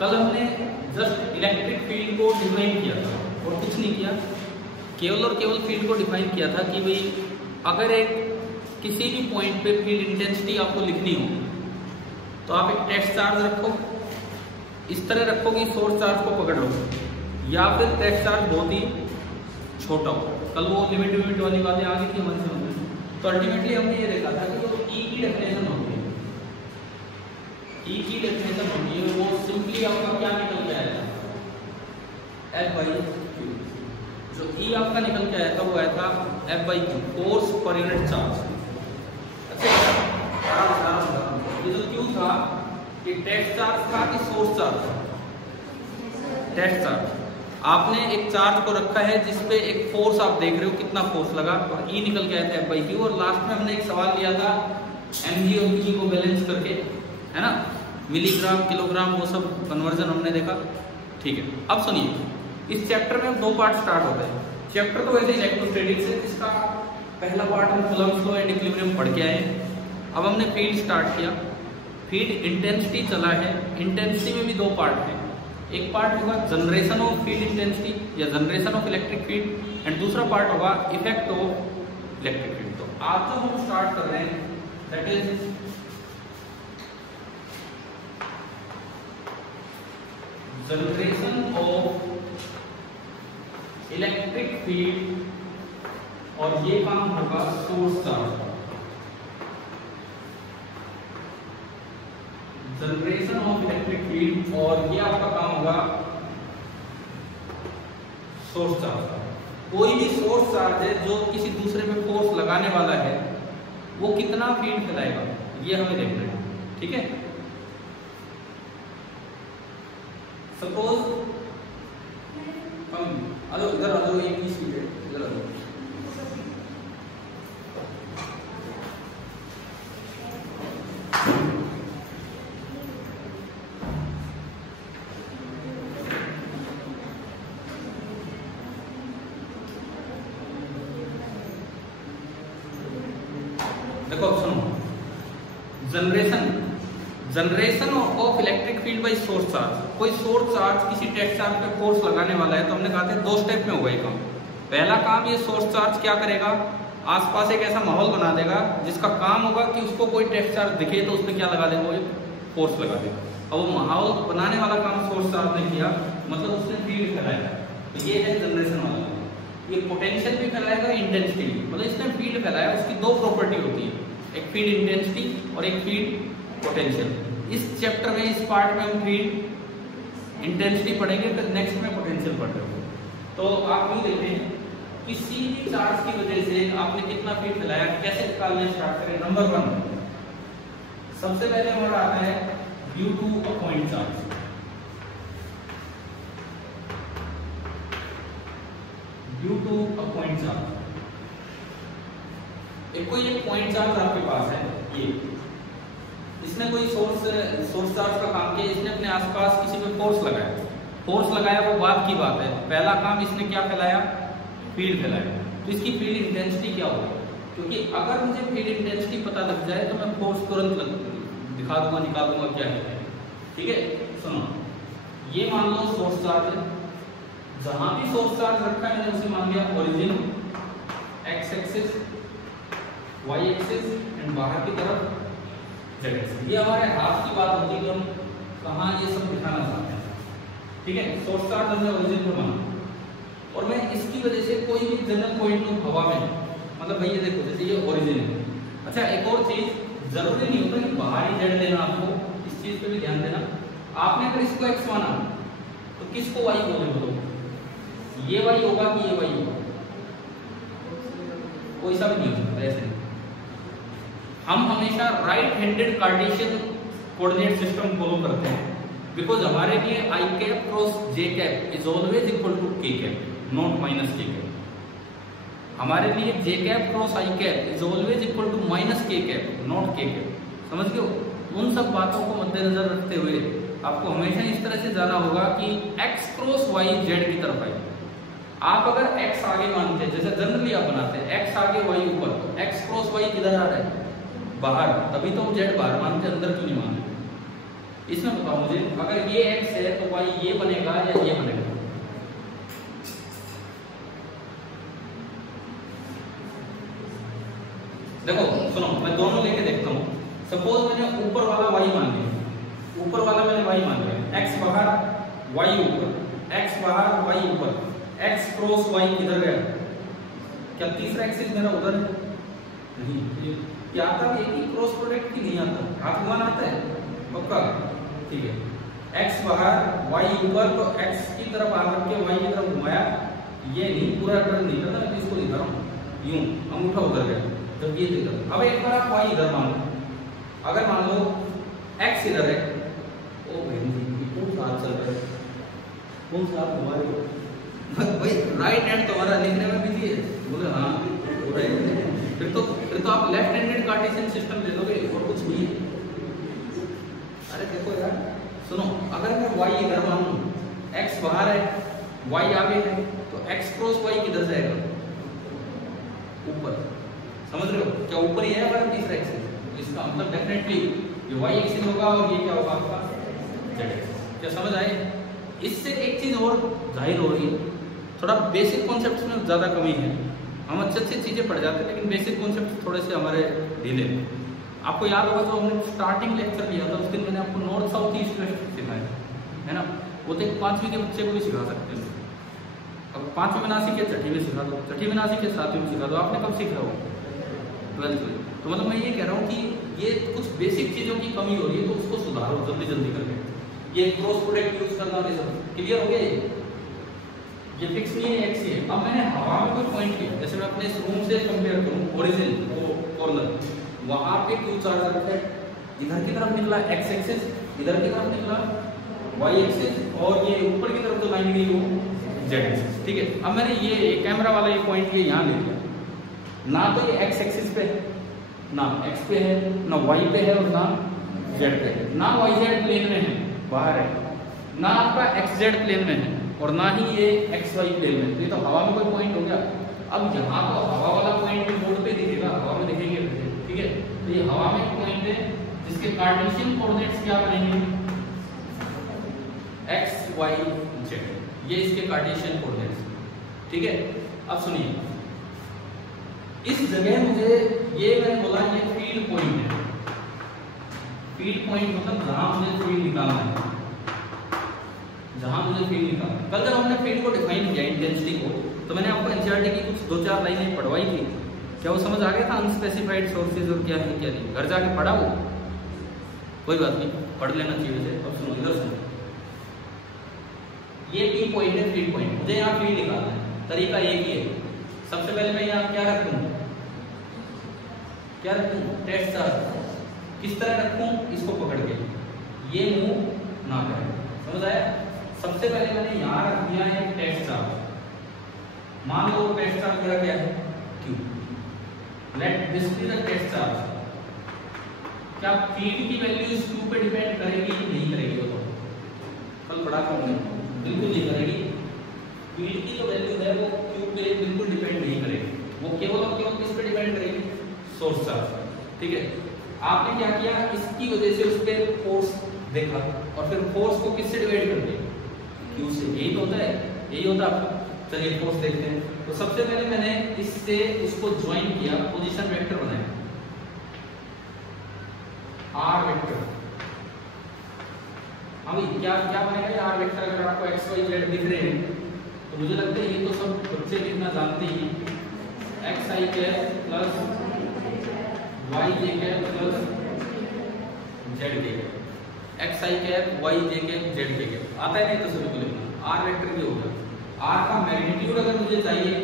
कल हमने just electric field को डिफाइन किया था और कुछ नहीं किया, केवल और केवल फील्ड को डिफाइन किया था कि भाई अगर एक किसी भी पॉइंट पे फील्ड इंटेंसिटी आपको लिखनी हो तो आप एक टेस्ट चार्ज रखो, इस तरह रखो कि सोर्स चार्ज को पकड़ लो, या फिर टेस्ट चार्ज बहुत ही छोटा हो। कल वो लिमिट वाली बातें आगे की हमारे समझ में, तो अल्टीमेटली हमने ये देखा था कि जो ई की डेफिनेशन होती है, ई की डेफिनेशन होती है वो सिंपली आपका क्या निकल के आया था, एफ बाई क्यू। जो ई आपका निकल के आया था वो आया था F by Q, force per unit charge. अच्छा, ये जो क्यू था ये टेस्ट चार्ज था कि सोर्स चार्ज था? Test charge. आपने एक चार्ज को रखा है जिसपे एक फोर्स आप देख रहे हो कितना फोर्स लगा, और ई निकल के आया था एफ बाई क्यू। और लास्ट में हमने एक सवाल लिया था एम जी और पी को बैलेंस करके, है ना, मिलीग्राम किलोग्राम वो सब कन्वर्जन हमने देखा। ठीक है, अब सुनिए, इस चैप्टर में 2 पार्ट स्टार्ट होते हैं। चैप्टर तो वैसे इलेक्ट्रोस्टैटिक्स है, इसका पहला पार्ट हम कूलम्ब्स लॉ एंड इक्विलिब्रियम पढ़ के आए। अब हमने फील्ड स्टार्ट किया, फील्ड इंटेंसिटी चला है। इंटेंसिटी में भी 2 पार्ट हैं, एक पार्ट होगा जनरेशन ऑफ फील्ड इंटेंसिटी या generation of electric field, and दूसरा पार्ट होगा इफेक्ट ऑफ इलेक्ट्रिक फील्ड। तो आज जो हम स्टार्ट कर रहे हैं that is generation of electric field, और ये काम होगा सोर्स चार्ज का। जनरेशन ऑफ इलेक्ट्रिक फील्ड, और ये आपका काम होगा सोर्स चार्ज का। कोई भी सोर्स चार्ज है जो किसी दूसरे पे फोर्स लगाने वाला है वो कितना फील्ड फैलाएगा ये हमें देखना है। ठीक है, सपोज हम इधर आ जाओ, एक ही सीट है, इधर आ जाओ। देखो अब सुनो, generation of electric field by source charge. कोई सोर्स चार्ज किसी टेस्ट चार्ज पे फोर्स लगाने वाला है, तो हमने कहा था 2 स्टेप में होगा ये काम। पहला काम, ये सोर्स चार्ज क्या करेगा, आसपास एक ऐसा माहौल बना देगा जिसका काम होगा कि उसको कोई टेस्ट चार्ज दिखे तो उसमें क्या लगा देगा, वो फोर्स लगा देगा। अब वो माहौल बनाने वाला काम सोर्स चार्ज ने किया, मतलब उसने फील्ड फैलाया। तो ये है जनरेशन वाला। ये पोटेंशियल भी फैलाएगा, इंटेंसिटी, मतलब इसने फील्ड फैलाया। उसकी 2 प्रॉपर्टी होती है, एक फील्ड इंटेंसिटी और एक फील्ड पोटेंशियल। इस चैप्टर में, इस पार्ट में हम फील्ड इंटेंसिटी पढ़ेंगे, फिर नेक्स्ट में पोटेंशियल पढ़ रहे हो। तो आप ये देखते हैं किसी भी चार्ज की वजह से आपने कितना फील्ड फैलाया, कैसे निकालना स्टार्ट करें। नंबर 1, सबसे पहले हमारा आता है due to a point charge. Due to a point charge, कोई एक पॉइंट चार्ज आपके पास है, ये इसने कोई सोर्स चार्ज का काम किया, इसने अपने आसपास किसी पे फोर्स लगाया, वो बात की बात है। पहला काम इसने क्या फैलाया, फील्ड फैलाया। तो इसकी फील्ड इंटेंसिटी क्या होगी, क्योंकि अगर मुझे फील्ड इंटेंसिटी पता लग जाए तो मैं फोर्स तुरंत दिखा दूंगा, निकाल दूंगा क्या है। ठीक है, सुनो, ये मान लो सोर्स चार्ज है, जहां भी सोर्स चार्ज रखा है मैंने उसे मान लिया origin, x axis, y axis, and बाहर की तरफ जेड एक्सिस। ये हमारे हाथ की बात होती है कि हम कहाँ ये सब दिखाना चाहते हैं। ठीक है, सोर्स चार्ज हमने ओरिजिन पर माना, और मैं इसकी वजह से कोई भी जनरल पॉइंट लूं हवा में, मतलब भैया देखो जैसे ये ओरिजिन है। अच्छा, एक और चीज, जरूरी नहीं होता कि बाहरी जेड लेना आपको, इस चीज पे भी ध्यान देना। आपने अगर इसको एक्स माना तो किसको वाई बोले, बोलो ये वाई होगा कि ये वाई होगा, कोई सा भी नहीं हो सकता। ऐसे हम हमेशा right handed Cartesian coordinate system follow करते हैं, बिकॉज हमारे लिए I cap cross J cap is always equal to K cap, not minus K cap. हमारे लिए J cap cross I cap is always equal to minus K cap, not K cap. समझ गए? उन सब बातों को मद्देनजर रखते हुए आपको हमेशा इस तरह से जाना होगा कि x क्रॉस y z की तरफ आए। आप अगर x आगे मानते हैं, जैसे जनरली आप बनाते हैं x आगे y ऊपर, तो x क्रॉस y किधर आ रहा है, बाहर, तभी तो हम z बाहर मानते हैं, अंदर क्यों नहीं मानते। इसमें बताओ मुझे, अगर ये x है तो y ये बनेगा या ये बनेगा? देखो सुनो, मैं दोनों लेके देखता हूँ। सपोज मैंने ऊपर वाला y मान लिया, ऊपर वाला मैंने y मान लिया, x बाहर y ऊपर, x बाहर y ऊपर, x क्रॉस y किधर गया? क्या तीसरा एक्सिस मेरा उधर है? नहीं। क्या आता है कि क्रॉस प्रोडक्ट की नहीं आता, हाथ घुमाना आता है पक्का, ठीक है। x बाहर y ऊपर, तो x की तरफ आकर के y की तरफ घुमाया, ये नहीं पूरा टर्न नहीं करना, मैं इसको दिखा रहा हूँ यूं, अंगूठा उधर गया जब ये इधर। अब एक बार आप y इधर मान लो, अगर मान लो x इधर है, ओ भाई कौन सा हाथ चल रहा है, कौन सा हाथ घुमा रहे हो भाई? राइट हैंड तुम्हारा लिखने में बिजी है, बोले हाँ राइट है, फिर तो आप लेफ्ट हैंडेड कार्टेशियन सिस्टम ले लोगे और कुछ नहीं। अरे देखो यार सुनो, अगर मैं y इधर मानूं, x बाहर है y आगे है, तो x क्रॉस y किधर जाएगा? ऊपर। समझ रहे हो? क्या ऊपर ही है हमारा तीसरा एक्सिस? इसका मतलब डेफिनेटली ये y एक्सिस होगा और ये क्या होगा आपका z एक्सिस। क्या समझ आए? इससे एक चीज और जाहिर हो रही है, थोड़ा बेसिक कॉन्सेप्ट्स में ज्यादा कमी है, हम अच्छी चीजें पढ़ जाते हैं लेकिन बेसिक कॉन्सेप्ट थोड़े से हमारे ढीले। आपको याद होगा जो हमने स्टार्टिंग लेक्चर लिया था, उसके मैंने आपको नॉर्थ साउथ ईस्ट वेस्ट सिखाया है ना, वो तो 5वीं के बच्चे को भी सिखा सकते हैं। अब 5वीं में ना सीखे 6वीं में सिखा दो, 6वीं में ना सीखे 7वीं में सिखा दो, आपने कब सीखा हो? 12th में। तो मतलब मैं ये कह रहा हूँ कि ये कुछ बेसिक चीजों की कमी हो रही है, तो उसको सुधारो जल्दी जल्दी करके। ये क्रॉस प्रोडक्ट यूज करना क्लियर हो गया? ये फिक्स नहीं है, एक्स ही है। अब मैंने हवा में कोई पॉइंट लिया, जैसे मैं अपने इस रूम से कंपेयर करूं, ओरिजिन वो कॉर्नर, वहां पे क्यू चार्ज है, इधर की तरफ निकला एक्स एक्सिस, इधर की तरफ निकला वाई एक्सिस, और ये ऊपर की तरफ जो लाइन गई वो जेड एक्सिस। ठीक है, अब मैंने ये कैमरा वाला ये पॉइंट ये यहाँ ले लिया, ना तो ये एक्स एक्सिस पे है, ना एक्स पे है, ना वाई पे है, और ना जेड पे है, ना वाई जेड प्लेन में है बाहर है, ना आपका एक्स जेड प्लेन में है, और ना ही ये एक्स वाई प्लेन में। ये तो हवा में कोई पॉइंट हो गया। अब यहाँ तो हवा वाला पॉइंट भी बोर्ड पे दिखेगा, हवा में दिखेंगे, ठीक है। तो ये हवा में पॉइंट है जिसके कार्टेशियन कोऑर्डिनेट्स क्या बनेंगे? एक्स वाई जेड, ये इसके कार्टेशियन कोऑर्डिनेट्स। ठीक है, अब सुनिए, इस जगह मुझे ये मैंने बोला ये फील्ड पॉइंट है। फील्ड पॉइंट मतलब जहां मुझे फील्ड निकालना है, जहां मुझे फील्ड निकालना है। कल जब हमने फील्ड को डिफाइन किया इंटेंसिटी को, तो मैंने आपको एनसीईआरटी की कुछ 2-4 लाइनें पढ़वाई थी। क्या वो समझ आ गया था अनस्पेसिफाइड सोर्सेज और क्या है क्या नहीं? घर जाके पढ़ा वो? कोई बात नहीं, पढ़ लेना चाहिए वैसे। अब सुनो, इधर सुनो, ये पी पॉइंट है, फील्ड पॉइंट। मुझे यहाँ फील्ड निकालना है, तरीका एक ही है। सबसे पहले मैं यहाँ क्या रखूँ? क्या रखूँ? Test charge. किस तरह रखूँ? इसको पकड़ के, ये मूव ना करें। समझ आया? सबसे पहले मैंने यहाँ रख दिया है टेस्ट चार्ज। मान लो टेस्ट चार्ज मेरा क्या है? Q। Let this be the test charge. क्या फील्ड की वैल्यू इस Q पे डिपेंड करेगी कि नहीं करेगी? वो तो कल पढ़ा था हमने, बिल्कुल नहीं करेगी। फील्ड की जो वैल्यू है वो Q पे बिल्कुल डिपेंड नहीं करेगी, वो केवल और केवल किस पे डिपेंड करेगी? Source charge. ठीक है, आपने क्या किया? इसकी वजह से उस पर फोर्स देखा, और फिर फोर्स को किससे डिवाइड कर दिया? Q से। यही तो होता है, यही होता है। चलिए फोर्स देखते हैं। तो सबसे पहले मैंने इससे उसको ज्वाइन किया, पोजीशन वेक्टर बनाया, आर वेक्टर। अब क्या क्या बनेगा ये आर वेक्टर? अगर आपको एक्स वाई जेड दिख रहे हैं तो मुझे लगता है ये तो सब बच्चे भी इतना जानते ही, एक्स आई कैप प्लस वाई जे कैप प्लस जेड के कैप, एक्स आई कैप वाई जे कैप जेड के कैप। आता है नहीं तो सभी को लिखना। आर वेक्टर भी होगा। आर का मैग्नीट्यूड अगर मुझे चाहिए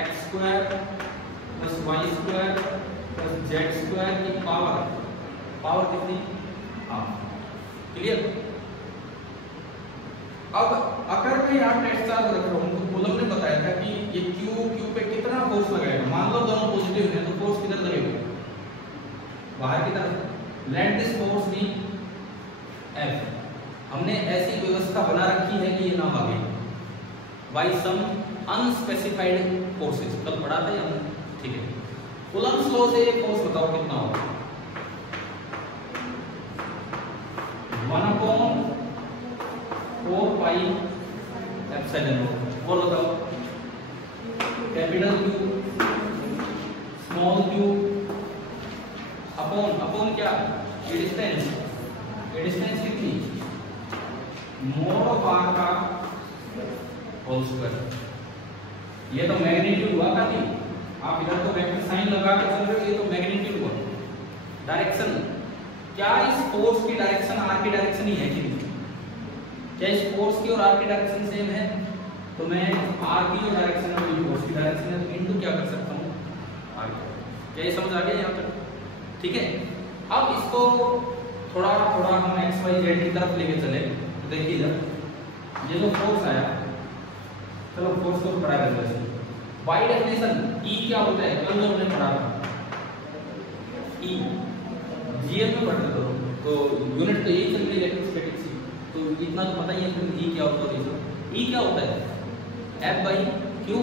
x square plus y square plus z square की पावर कितनी? हाफ। क्लियर? अब अगर मैं यहाँ टेस्ट चार्ज रख रहा हूँ तो कॉलम ने बताया था कि ये Q पे कितना फोर्स लगाएगा। मान लो दोनों पॉजिटिव है तो फोर्स किधर लगेगा? बाहर की तरफ। Let this force be F। हमने ऐसी व्यवस्था बना रखी है कि ये ना भागे बाई सम अनस्पेसिफाइड फोर्सेस। कल पढ़ा था या नहीं? ठीक है, कूलम्ब्स लॉ से फोर्स बताओ कितना होगा? 1/4πε0। बोलो बताओ, capital Q small Q upon क्या, ये डिस्टेंस कितनी, मोड ऑफ आर का होल स्क्वायर। ये तो मैग्नीट्यूड हुआ था नहीं, आप इधर तो वेक्टर साइन लगा के चल रहे हो, ये तो मैग्नीट्यूड हुआ। डायरेक्शन, क्या इस फोर्स की डायरेक्शन आर की डायरेक्शन ही है कि नहीं? क्या इस फोर्स की और आर की डायरेक्शन सेम है? तो मैं आर की जो डायरेक्शन है वो फोर्स की डायरेक्शन है, तो इनटू क्या कर सकता हूँ आर। क्या ये समझ आ गया यहाँ तक? ठीक है। अब इसको थोड़ा थोड़ा हम एक्स वाई जेड की तरफ लेके चले। देखिए इधर ये जो फोर्स आया, चलो फोर्स को पढ़ा करते हैं। बाय डेफिनेशन ई क्या होता है, कल जो हमने पढ़ा था ई जीएफ में पढ़ते थे, तो यूनिट तो यही चल रही है इलेक्ट्रोस्टैटिक्स, तो इतना तो पता ही है फिर ई क्या होता है। ई क्या होता है, F by Q.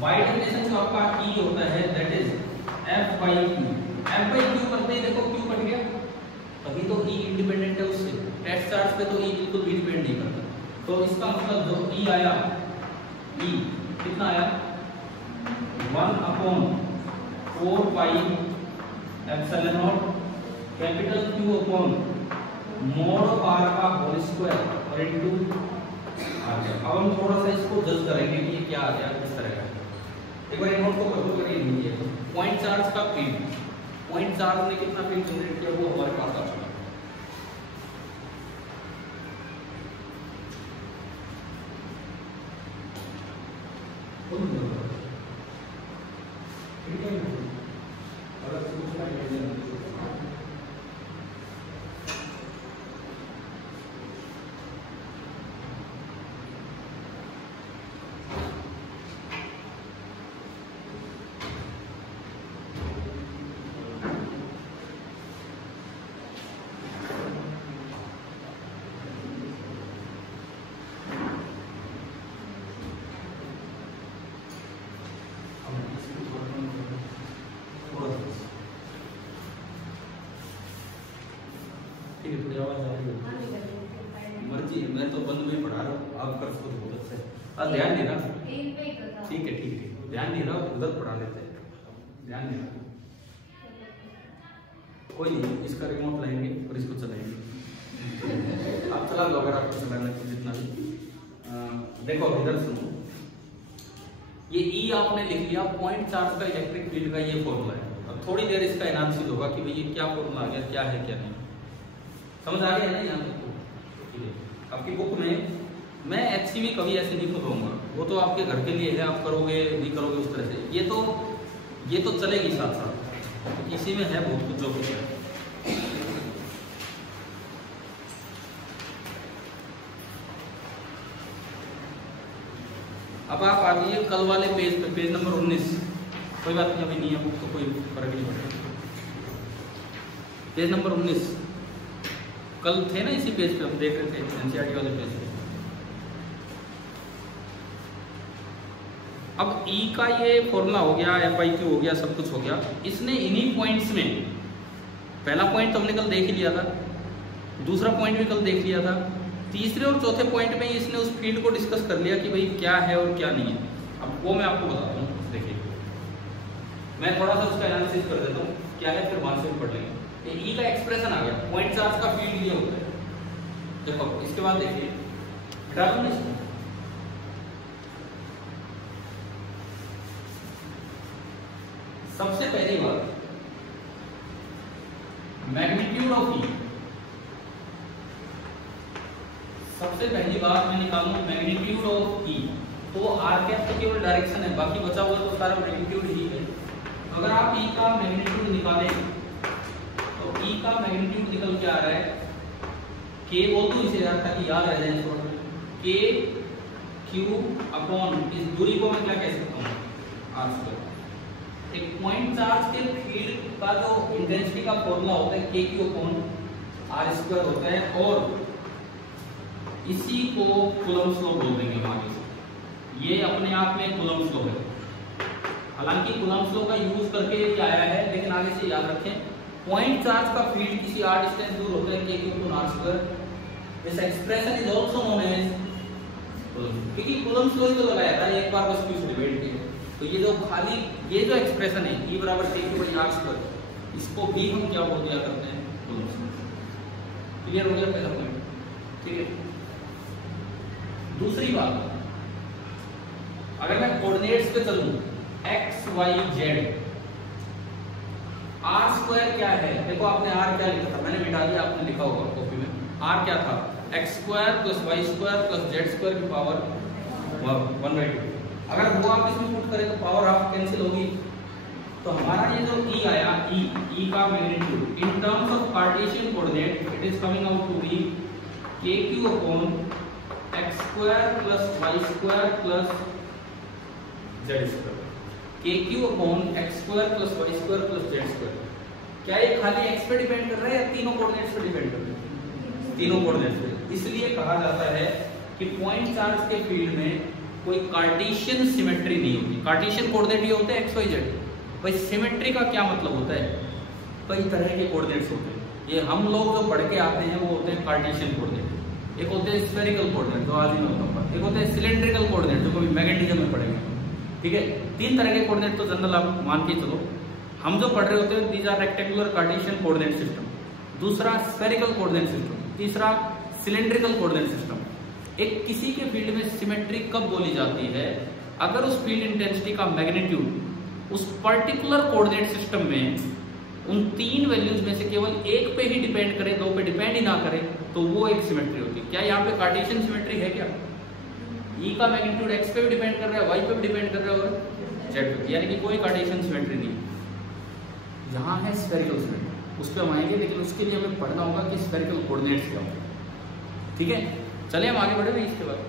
By definition जो आपका ई होता है that is F by Q. F by Q करते ही देखो क्यू कट गया, तभी तो ई इंडिपेंडेंट है उससे। टेस्ट चार्ज पे तो ई बिल्कुल भी डिपेंड नहीं करता। तो इसका मतलब जो ई आया, ई कितना आया 1/4πε0 capital Q upon mod of R का होल स्क्वायर और इनटू आर। अब हम थोड़ा सा इसको जज करेंगे कि ये क्या आ गया, किस तरह का। एक बार नोट को कर दो, करिए लीजिए। पॉइंट चार्ज का फील्ड, पॉइंट चार्ज ने कितना फील्ड जनरेट किया वो हमारे पास आ चुका है। मर्जी, मैं तो बंद में पढ़ा रहा हूँ, आप कर सकते हो उधर से। ध्यान नहीं रहा, ठीक है ठीक है, ध्यान नहीं रहा, उधर पढ़ा लेते हैं, ध्यान नहीं रहा। कोई नहीं, इसका रिमोट लाएंगे और इसको चलाएंगे। आप चला लो अगर आपको चलाना है जितना भी। देखो इधर सुनो, ये ई आपने लिख लिया, पॉइंट चार्ज का इलेक्ट्रिक फील्ड का ये फॉर्मूला है। अब थोड़ी देर इसका एनालिसिस होगा कि भाई ये क्या फॉर्मूला आ गया, क्या है क्या नहीं। समझ आ गया ना? यहाँ तक आपकी बुक में मैं एचसीवी कभी ऐसे नहीं खुदवाऊंगा, वो तो आपके घर के लिए है, आप करोगे नहीं करोगे उस तरह से। ये तो चलेगी साथ साथ, इसी में है बहुत कुछ जो कुछ है। अब आप आ गए कल वाले पेज पे, पेज नंबर 19। कोई बात नहीं, अभी नहीं है बुक तो कोई फर्क नहीं पड़ेगा। पेज नंबर 19 कल थे ना, इसी पेज पे हम देख रहे थे, एनसीईआरटी वाले पेज पे। अब ई का ये फॉर्मूला हो गया, एफ बाई क्यू हो गया, सब कुछ हो गया। इसने इन्हीं पॉइंट्स में, पहला पॉइंट तो हमने कल देख ही लिया था, दूसरा पॉइंट भी कल देख लिया था, तीसरे और चौथे पॉइंट में इसने उस फील्ड को डिस्कस कर लिया कि भाई क्या है और क्या नहीं है। अब वो मैं आपको बताता हूँ, देखिए मैं थोड़ा सा उसका एनालिसिस कर देता हूँ क्या है, फिर वहां से पढ़ लेंगे। ई का एक्सप्रेशन आ गया, पॉइंट चार्ज का फील्ड ये होता है। देखो इसके बाद देखिए, सबसे पहली बात मैग्नीट्यूड ऑफ ई। सबसे पहली बात मैं निकालूं मैग्नीट्यूड ऑफ ई, तो आर कैप तो केवल डायरेक्शन है, बाकी बचा हुआ तो सारा मैग्नीट्यूड ही है। अगर आप ई का मैग्नीट्यूड निकालें तो ई का मैग्नीट्यूड निकल के आ रहा है के, बोल दो इसे यार ताकि याद रह जाए थोड़ा, के क्यू अपॉन इस दूरी को मैं क्या कह सकता हूँ, आर स्क्वायर। एक पॉइंट चार्ज के फील्ड का जो इंटेंसिटी का फॉर्मूला होता है के क्यू अपॉन आर स्क्वायर होता है, और इसी को कूलम्ब लॉ बोल देंगे हम आगे से। ये अपने आप में कूलम्ब लॉ है, हालांकि कूलम्ब लॉ का यूज करके ये क्या आया है, लेकिन आगे से याद रखें पॉइंट चार्ज का फील्ड किसी r डिस्टेंस दूर होता है k/r²। This expression is also known as Coulomb, क्योंकि कूलम्ब लॉ तो लगाया था एक बार बस क्यों डिवाइड किया। तो ये जो खाली ये जो एक्सप्रेशन है E = k/r², इसको भी हम क्या बोल दिया करते हैं, कूलम्ब। क्लियर हो गया पहला पॉइंट, ठीक है। दूसरी बात, अगर मैं कोऑर्डिनेट्स पे चलूं x y z, r² क्या है, देखो आपने r क्या लिखा था, मैंने मिटा दिया, आपने लिखा होगा कॉपी में। r क्या था, x² + y² + z² की पावर 1/2। अगर वो आप इसमें पुट करें तो पावर हाफ कैंसिल होगी। तो हमारा ये जो e आया, e का magnitude in terms of Cartesian coordinate it is coming out to be kq/x² + y² + z²। kq/x² + y² + z²। क्या ये खाली x पे डिपेंड कर रहा है या तीनों कोऑर्डिनेट्स पे डिपेंड कर रहा है? तीनों कोऑर्डिनेट्स पे। इसलिए कहा जाता है कि पॉइंट चार्ज के फील्ड में कोई कार्टेशियन सिमेट्री नहीं होती। कार्टेशियन कोऑर्डिनेट ये होते हैं x y z। भाई सिमेट्री का क्या मतलब होता है? कई तरह के कोऑर्डिनेट्स होते हैं। ये हम लोग जो पढ़ के आते हैं वो होते हैं कार्टेशियन कोऑर्डिनेट। एक होते हैं स्फेरिकल कोऑर्डिनेट जो आज ही मैं बताऊंगा, एक होते हैं सिलेंड्रिकल कोऑर्डिनेट जो कभी मैग्नेटिज्म में पढ़ेंगे, ठीक है। तीन तरह के कोऑर्डिनेट तो जनरल आप मान के चलो। हम जो पढ़ रहे होते हैं these are rectangular Cartesian coordinate system, दूसरा स्फेरिकल कोऑर्डिनेट सिस्टम, तीसरा सिलेंड्रिकल कोऑर्डिनेट सिस्टम। एक किसी के फील्ड में सिमेट्री कब बोली जाती है? अगर उस फील्ड इंटेंसिटी का मैग्नीट्यूड उस पर्टिकुलर कोऑर्डिनेट सिस्टम में उन तीन वैल्यूज में से केवल एक पे ही डिपेंड करे, दो पे डिपेंड ही ना करे, तो वो एक सिमेट्री होती है। क्या यहाँ पे कार्टेशियन सिमेट्री है क्या? E का मैग्नीट्यूड x पे भी डिपेंड कर रहा है, y पे भी डिपेंड कर रहा है और z पे, यानी कि कोई कार्टेशियन सिमेट्री नहीं। यहाँ है स्फेरिकल सिमेट्री, उस पर हम आएंगे, लेकिन उसके लिए हमें पढ़ना होगा कि स्फेरिकल कोऑर्डिनेट्स क्या होते हैं, ठीक है। चलिए हम आगे बढ़े। इसके बाद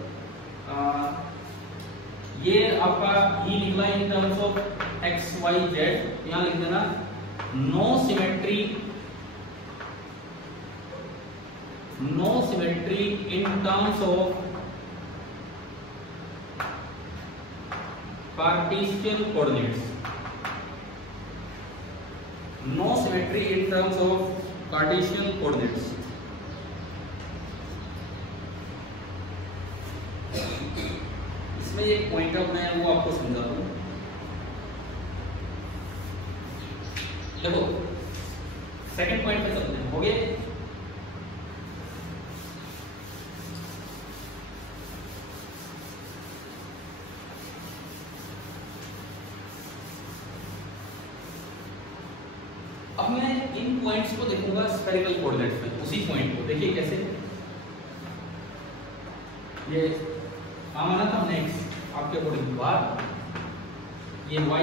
ये आपका E निकला in terms of x y z। यहाँ लिख देना no symmetry in terms of Cartesian coordinates. No symmetry in terms of Cartesian coordinates. इसमें एक पॉइंट ऑफ मैं वो आपको समझा दूं। देखो सेकंड पॉइंट पे चलते हैं, हो गए। अब मैं इन पॉइंट्स को देखूंगा स्फेरिकल कोऑर्डिनेट्स में। उसी पॉइंट को देखिए कैसे, ये माना था नेक्स्ट आपके अकॉर्डिंग बार, ये y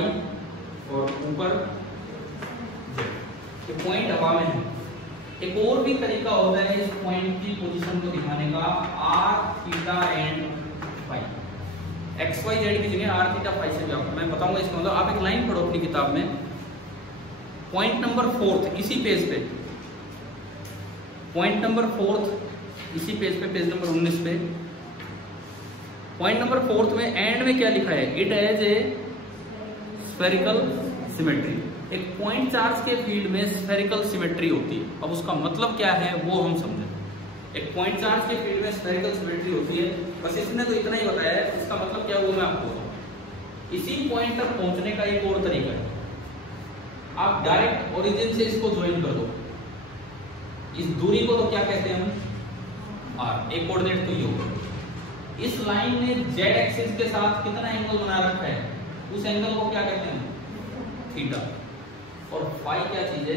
और ऊपर z, ये पॉइंट हवा में है। एक और भी तरीका होता है इस पॉइंट की पोजीशन को दिखाने का, r, theta and phi. x y z की जगह r, थीटा, फाई से भी आपको मैं बताऊंगा इसका मतलब। आप एक लाइन पढ़ो अपनी किताब में, पॉइंट नंबर 4 इसी पेज पे, पॉइंट नंबर 4 इसी पेज पे, पेज नंबर 19 पे, पॉइंट नंबर 4 में एंड में क्या लिखा है? It has a spherical symmetry. एक पॉइंट चार्ज के फील्ड में स्फेरिकल सिमेट्री होती है। अब उसका मतलब क्या है वो हम समझें। एक पॉइंट चार्ज के फील्ड में स्फेरिकल सिमेट्री होती है, बस इसने तो इतना ही बताया है, इसका मतलब क्या है वो मैं आपको बताऊं। इसी पॉइंट तक पहुंचने का एक और तरीका है, आप डायरेक्ट ओरिजिन से इसको ज्वाइन कर दो। इस दूरी को तो क्या कहते हैं हम? r। एक कोऑर्डिनेट तो ये होगा। इस लाइन ने z एक्सिस के साथ कितना एंगल बना रखा है? उस एंगल को क्या कहते हैं? थीटा। और फाई क्या चीज है?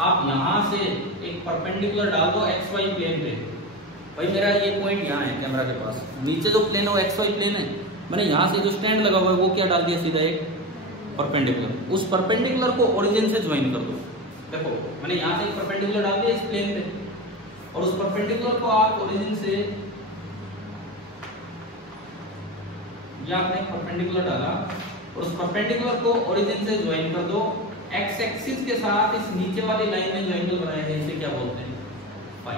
आप यहां से एक परपेंडिकुलर डाल दो xy प्लेन पे। भाई मेरा ये पॉइंट यहाँ है कैमरा के पास, नीचे जो प्लेन है वो xy प्लेन है, मैंने यहाँ से जो स्टैंड लगा हुआ है वो क्या डाल दिया? सीधा एक परपेंडिकुलर। उस परपेंडिकुलर को ओरिजिन से ज्वाइन कर दो। देखो मैंने यहाँ से एक परपेंडिकुलर डाल दिया इस प्लेन पे, और उस परपेंडिकुलर को आप ओरिजिन से, या आपने परपेंडिकुलर डाला और उस परपेंडिकुलर को ओरिजिन से ज्वाइन कर दो x एक्सिस के साथ। इस नीचे वाली लाइन में जो एंगल बनाया है इसे क्या बोलते हैं? फाई।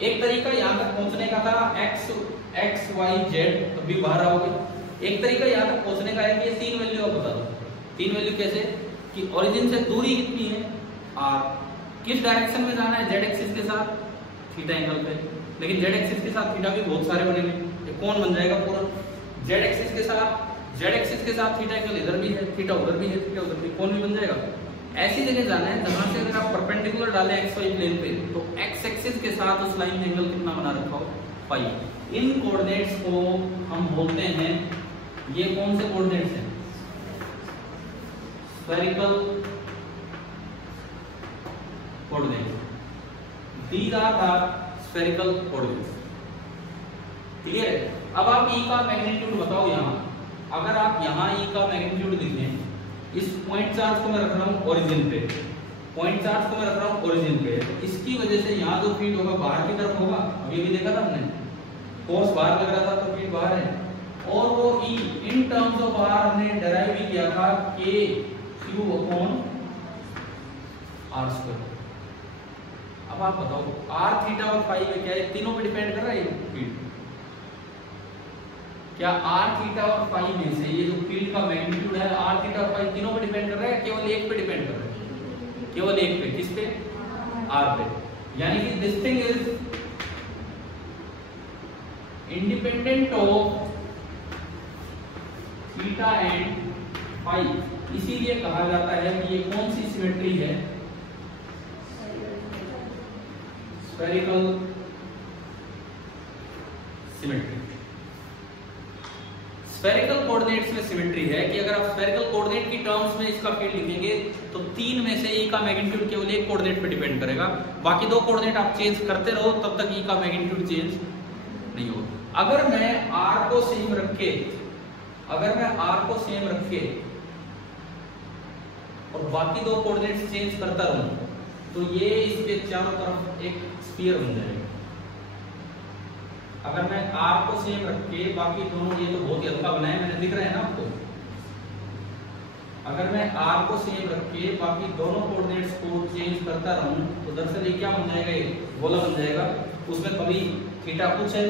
एक तरीका यहाँ तक पहुंचने का था x y z, तब भी बाहर आओगे। एक तरीका यहाँ तक पहुंचने का है कि ये तीन वैल्यू आप बता दो। तीन वैल्यू कैसे? कि ओरिजिन से दूरी कितनी है? आर। किस डायरेक्शन में जाना है? जेड एक्सिस के साथ थीटा एंगल पे। लेकिन जेड एक्सिस के साथ थीटा भी बहुत सारे बनेंगे, ये कौन बन जाएगा पूरा जेड एक्सिस के साथ थीटा एंगल इधर भी है, थीटा उधर भी है, थीटा उधर भी, कौन भी बन जाएगा। ऐसी जगह जाना है जहां से अगर आप परपेंडिकुलर डालें एक्स वाई प्लेन पे तो एक्स एक्सिस के साथ उस लाइन में एंगल कितना बना रखा हो? फाई। इन कोऑर्डिनेट्स को हम बोलते हैं, ये कौन से कोऑर्डिनेट्स हैं? Spherical coordinates. These are the spherical coordinates. Clear है? अब आप ई का मैग्नीट्यूड बताओ। यहाँ अगर आप यहाँ ई का मैग्नीट्यूड लिखें, इस पॉइंट चार्ज को मैं रख रहा हूँ ओरिजिन पे, इसकी वजह से यहाँ जो फील्ड होगा बाहर की तरफ होगा। अभी भी देखा था हमने, फोर्स बाहर लग रहा था तो फील्ड बाहर है। और वो ई इन टर्म्स ऑफ आर हमने डेराइव भी किया था के क्यू अपॉन आर स्क्वायर। अब आप बताओ आर थीटा और फाई में क्या है? तीनों पे डिपेंड कर रहा है फील्ड। क्या आर थीटा और फाई में से ये जो फील्ड का मैग्नीट्यूड है आर थीटा और फाई तीनों पे डिपेंड कर रहा है? केवल एक पे डिपेंड कर रहा है, केवल एक पे। किस पे? आर पे। यानी कि this thing is independent of theta and phi. इसीलिए कहा जाता है कि ये कौन सी सिमेट्री है? Spherical symmetry. स्फेरिकल कोऑर्डिनेट्स में सिमेट्री है कि अगर आप स्फेरिकल कोऑर्डिनेट की टर्म्स में इसका फील्ड लिखेंगे तो तीन में से ई का मैग्नीट्यूड केवल एक कोऑर्डिनेट पे डिपेंड करेगा, बाकी दो कोऑर्डिनेट आप चेंज करते रहो तब तक ई का मैग्नीट्यूड चेंज नहीं होगा। अगर मैं आर को सेम रख के और बाकी दो कोऑर्डिनेट्स चेंज करता रहूं तो ये इसके चारों तरफ एक स्फीयर बन जाएगा। अगर मैं आर को सेम रख के बाकी दोनों, ये तो बहुत ही हल्का बनाया मैंने, दिख रहा है ना आपको। अगर मैं आर को सेम रख के बाकी दोनों कोऑर्डिनेट्स को चेंज करता रहूं तो दरअसल ये क्या बन जाएगा? ये गोला बन जाएगा। उसमें कभी थीटा कुछ है,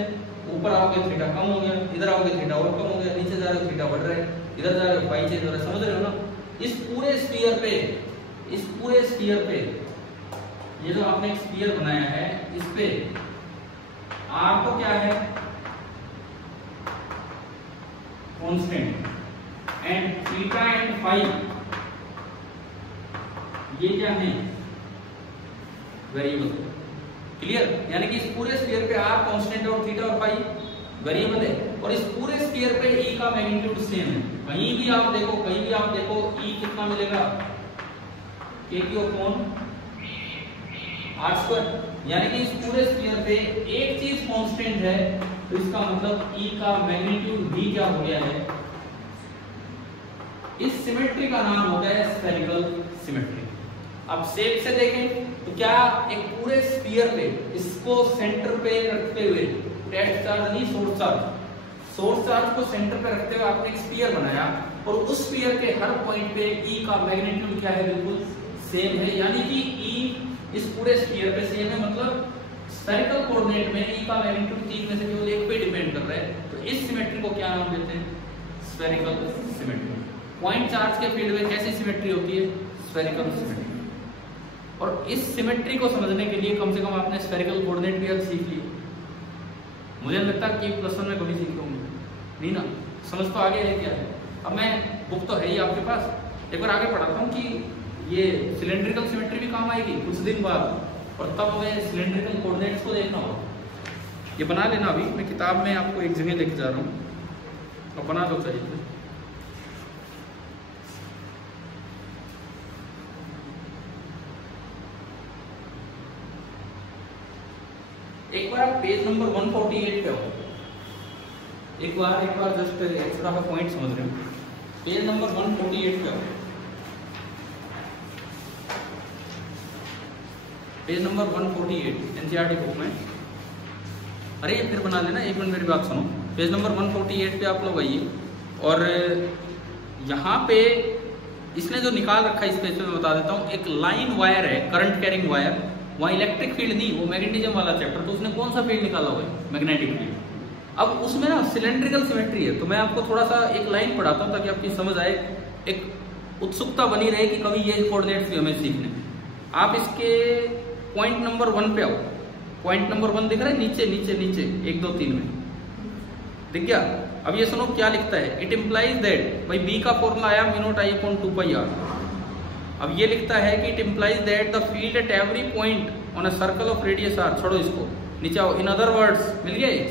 ऊपर आओगे थीटा कम हो गया, इधर आओगे थीटा और कम हो गया, नीचे जा रहे हो थीटा बढ़ रहा है, इधर जा रहे हो फाई चेंज हो रहा है। समझ रहे हो ना? इस पूरे स्फीयर पे ये जो आपने एक स्फीयर बनाया है, इस पे आर तो क्या है? Constant, and theta and phi ये क्या है? वेरिएबल। क्लियर? यानी कि इस पूरे स्फीयर पे आर कांस्टेंट और थीटा और फाई वेरिएबल है, और इस पूरे स्फीयर पे ई का मैग्नीट्यूड सेम है। कहीं भी आप देखो ई कितना मिलेगा? के क्यू अपॉन आर स्क्वायर। यानी कि इस पूरे स्फीयर पे एक चीज कांस्टेंट है तो इसका मतलब ई का मैग्नीट्यूड भी क्या हो गया है? इस सिमेट्री का नाम होता है स्फेरिकल सिमेट्री। अब शेप से देखें तो क्या एक पूरे स्फीयर पे इसको सेंटर पे रखते हुए, टेस्ट चार्ज नहीं सोर्स चार्ज को सेंटर पे रखते हुए आपने एक स्फीयर बनाया और उस स्फीयर के हर पॉइंट पे ई का मैग्नीट्यूड क्या है? बिल्कुल सेम है। यानी कि ई इस पूरे स्फीयर पे सेम है, मतलब स्फेरिकल कोऑर्डिनेट में ई का मैग्नीट्यूड तीन में से केवल एक पे डिपेंड कर रहा है। तो इस सिमेट्री को क्या नाम देते हैं? Spherical symmetry. पॉइंट चार्ज के फील्ड में कैसी सिमेट्री होती है? Spherical symmetry. और इस सिमेट्री को समझने के लिए कम से कम आपने स्फेरिकल कोऑर्डिनेट भी अब सीख लिया। मुझे लगता है कि प्लस वन में कभी सीखे होंगे नहीं ना? समझ तो आगे है क्या है? अब मैं बुक तो है ही आपके पास, एक बार आगे पढ़ाता हूँ कि ये सिलेंड्रिकल सिमेट्री भी काम आएगी कुछ दिन बाद, और तब हमें सिलेंड्रिकल कोऑर्डिनेट्स को देखना होगा। ये बना लेना, अभी मैं किताब में आपको एक जगह लेके जा रहा हूँ, अब बना लो चाहिए। एक बार आप पेज नंबर 148 पे हो, एक बार जस्ट एक्स्ट्रा का पॉइंट समझ रहे हो। पेज नंबर 148 पे हो, पेज नंबर 148 एनसीईआरटी बुक में। अरे फिर बना लेना, एक मिनट मेरी बात सुनो। पेज नंबर 148 पे आप लोग आइए, और यहाँ पे इसने जो निकाल रखा है इस पेज पे मैं बता देता हूँ। एक लाइन वायर है, करंट कैरिंग वायर, वहाँ इलेक्ट्रिक फील्ड नहीं, वो मैग्नेटिज्म वाला चैप्टर, तो उसने कौन सा फील्ड निकाला हुआ है? Magnetic field. अब उसमें ना सिलेंड्रिकल सिमेट्री है, तो मैं आपको थोड़ा सा एक लाइन पढ़ाता हूँ ताकि आपकी समझ आए, एक उत्सुकता बनी रहे कि कभी ये कोऑर्डिनेट्स भी हमें सीखने। आप इसके पॉइंट नंबर 1 पे आओ। पॉइंट नंबर 1 दिख रहा है, नीचे नीचे नीचे 1 2 3 में दिख गया। अब ये सुनो क्या लिखता है, इट इम्प्लाइज दैट, भाई बी का फॉर्मूला आया μ0I/2πr। अब ये लिखता है कि it implies that the field at every point on a circle of radius r, छोड़ो इसको, नीचे आओ। इन अदर वर्ड्स, मिल गया ये,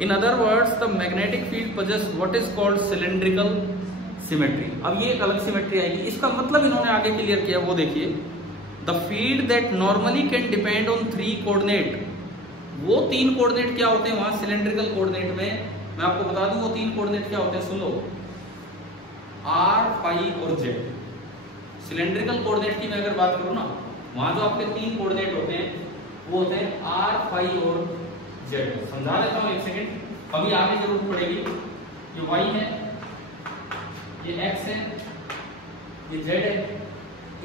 in other words the magnetic field possess what is called cylindrical symmetry. अब ये एक अलग सिमेट्री आएगी, इसका मतलब इन्होंने आगे क्लियर किया, वो देखिए, the field that normally can depend on 3 coordinate. वो 3 कोऑर्डिनेट क्या होते हैं वहां सिलेंड्रिकल कोऑर्डिनेट में, मैं आपको बता दूं वो 3 कोऑर्डिनेट क्या होते हैं, सुन लो, r, फाई और z। सिलेंड्रिकल कोऑर्डिनेट की मैं अगर बात करूं ना, वहां जो आपके 3 कोऑर्डिनेट होते हैं वो होते हैं r, फाई और z। समझा लेता हूं एक सेकंड, अभी आगे जरूरत पड़ेगी। ये y है, ये x है, ये z है।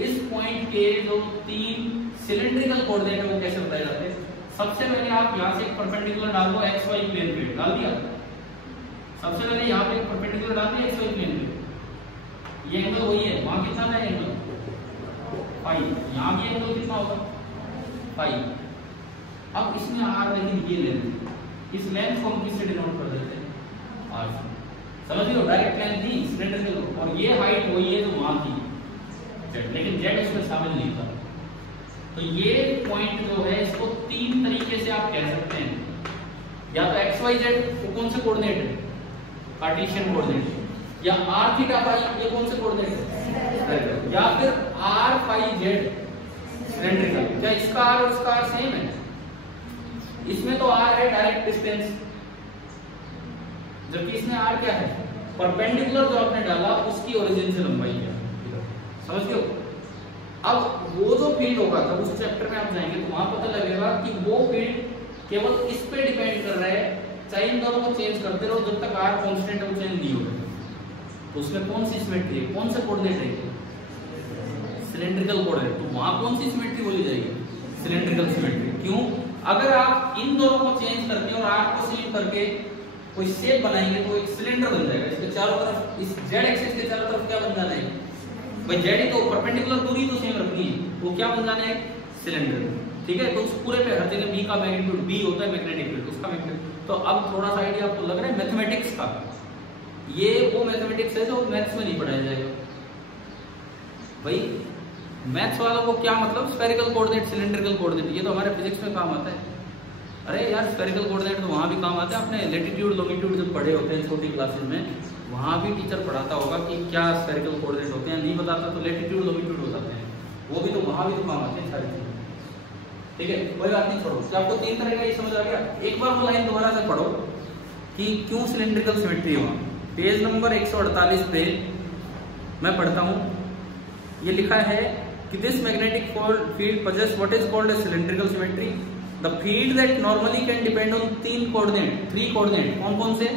इस पॉइंट के जो 3 सिलेंड्रिकल कोऑर्डिनेट है वो कैसे बताए जाते हैं। सबसे पहले आप यहां से एक परपेंडिकुलर डाल दो xy प्लेन पे, डाल दिया। सबसे पहले यहां पे एक परपेंडिकुलर डाल दिया xy प्लेन पे, ये एंगल वही है, वहां कितना है एंगल फाई, यहां भी एंगल कितना होगा फाई। अब इसमें r नहीं, ये लेंथ, इस लेंथ को हम किससे डिनोट कर देते हैं, r। समझ लो, डायरेक्ट लाइन थी सिलेंड्रिकल, और ये हाइट वही है जो वहां थी z, लेकिन z इसमें शामिल नहीं था। तो ये पॉइंट जो है इसको 3 तरीके से आप कह सकते हैं, या तो x y z, वो कौन से कोऑर्डिनेट है, कार्टेशियन कोऑर्डिनेट, या r थीटा फाई, ये कौन से कोऑर्डिनेट है, या फिर r फाई z सिलेंड्रिकल। क्या इसका r और इसका r सेम है, इसमें तो r है डायरेक्ट डिस्टेंस, जबकि इसमें r क्या है, परपेंडिकुलर जो आपने डाला उसकी ओरिजिन से लंबाई है, समझ गए। अब वो जो फील्ड होगा, जब उस चैप्टर में आप जाएंगे तो वहां पता लगेगा कि वो फील्ड केवल इस पे डिपेंड कर रहा है, चाहे इन दोनों को चेंज करते रहो, जब तक r कांस्टेंट है वो चेंज नहीं होगा। तो उसमें कौन सी सिमेट्री है, कौन से कोऑर्डिनेट है, सिलेंड्रिकल कोऑर्डिनेट। तो वहां कौन सी सिमेट्री बोली जाएगी, सिलेंड्रिकल सिमेट्री। क्यों, अगर आप इन दोनों को चेंज करके और r को सेम करके कोई शेप बनाएंगे तो एक सिलेंडर बन जाएगा। इसके चारों तरफ, इस z एक्सिस के चारों तरफ क्या बन जाना है भाई, z ही तो परपेंडिकुलर दूरी तो सेम रखनी है, वो क्या बन जाना है, सिलेंडर। ठीक है, तो उस पूरे पे हर जगह b का मैग्नीट्यूड, b होता है मैग्नेटिक फील्ड, उसका मैग्नीट्यूड। तो अब थोड़ा सा आइडिया आपको लग रहा है मैथमेटिक्स का, ये वो मैथमेटिक्स है जो मैथ्स में नहीं पढ़ाया जाएगा भाई। मैथ्स वालों को क्या मतलब, स्फेरिकल कोऑर्डिनेट, सिलेंड्रिकल कोऑर्डिनेट, ये तो हमारे फिजिक्स में काम आता है। अरे यार, स्फेरिकल कोऑर्डिनेट तो वहां भी काम आता है, अपने लैटिट्यूड लॉन्गिट्यूड जब पढ़े होते हैं छोटी क्लासेस में, वहां भी टीचर पढ़ाता होगा कि क्या स्फेरिकल कोऑर्डिनेट होते हैं, नहीं बताता तो लैटिट्यूड लॉन्गिट्यूड हो जाते हैं, वो भी तो वहां भी तो काम आते हैं सारी चीजें। ठीक है, कोई बात नहीं, छोड़ो। क्या आपको 3 तरह का ये समझ आ गया। एक बार वो लाइन दोबारा से पढ़ो कि क्यों सिलेंड्रिकल सिमेट्री है। पेज नंबर 148 पे मैं पढ़ता हूँ, ये लिखा है कि this magnetic field possess what is called a cylindrical symmetry, the field that normally can depend on 3 coordinate, कौन कौन से,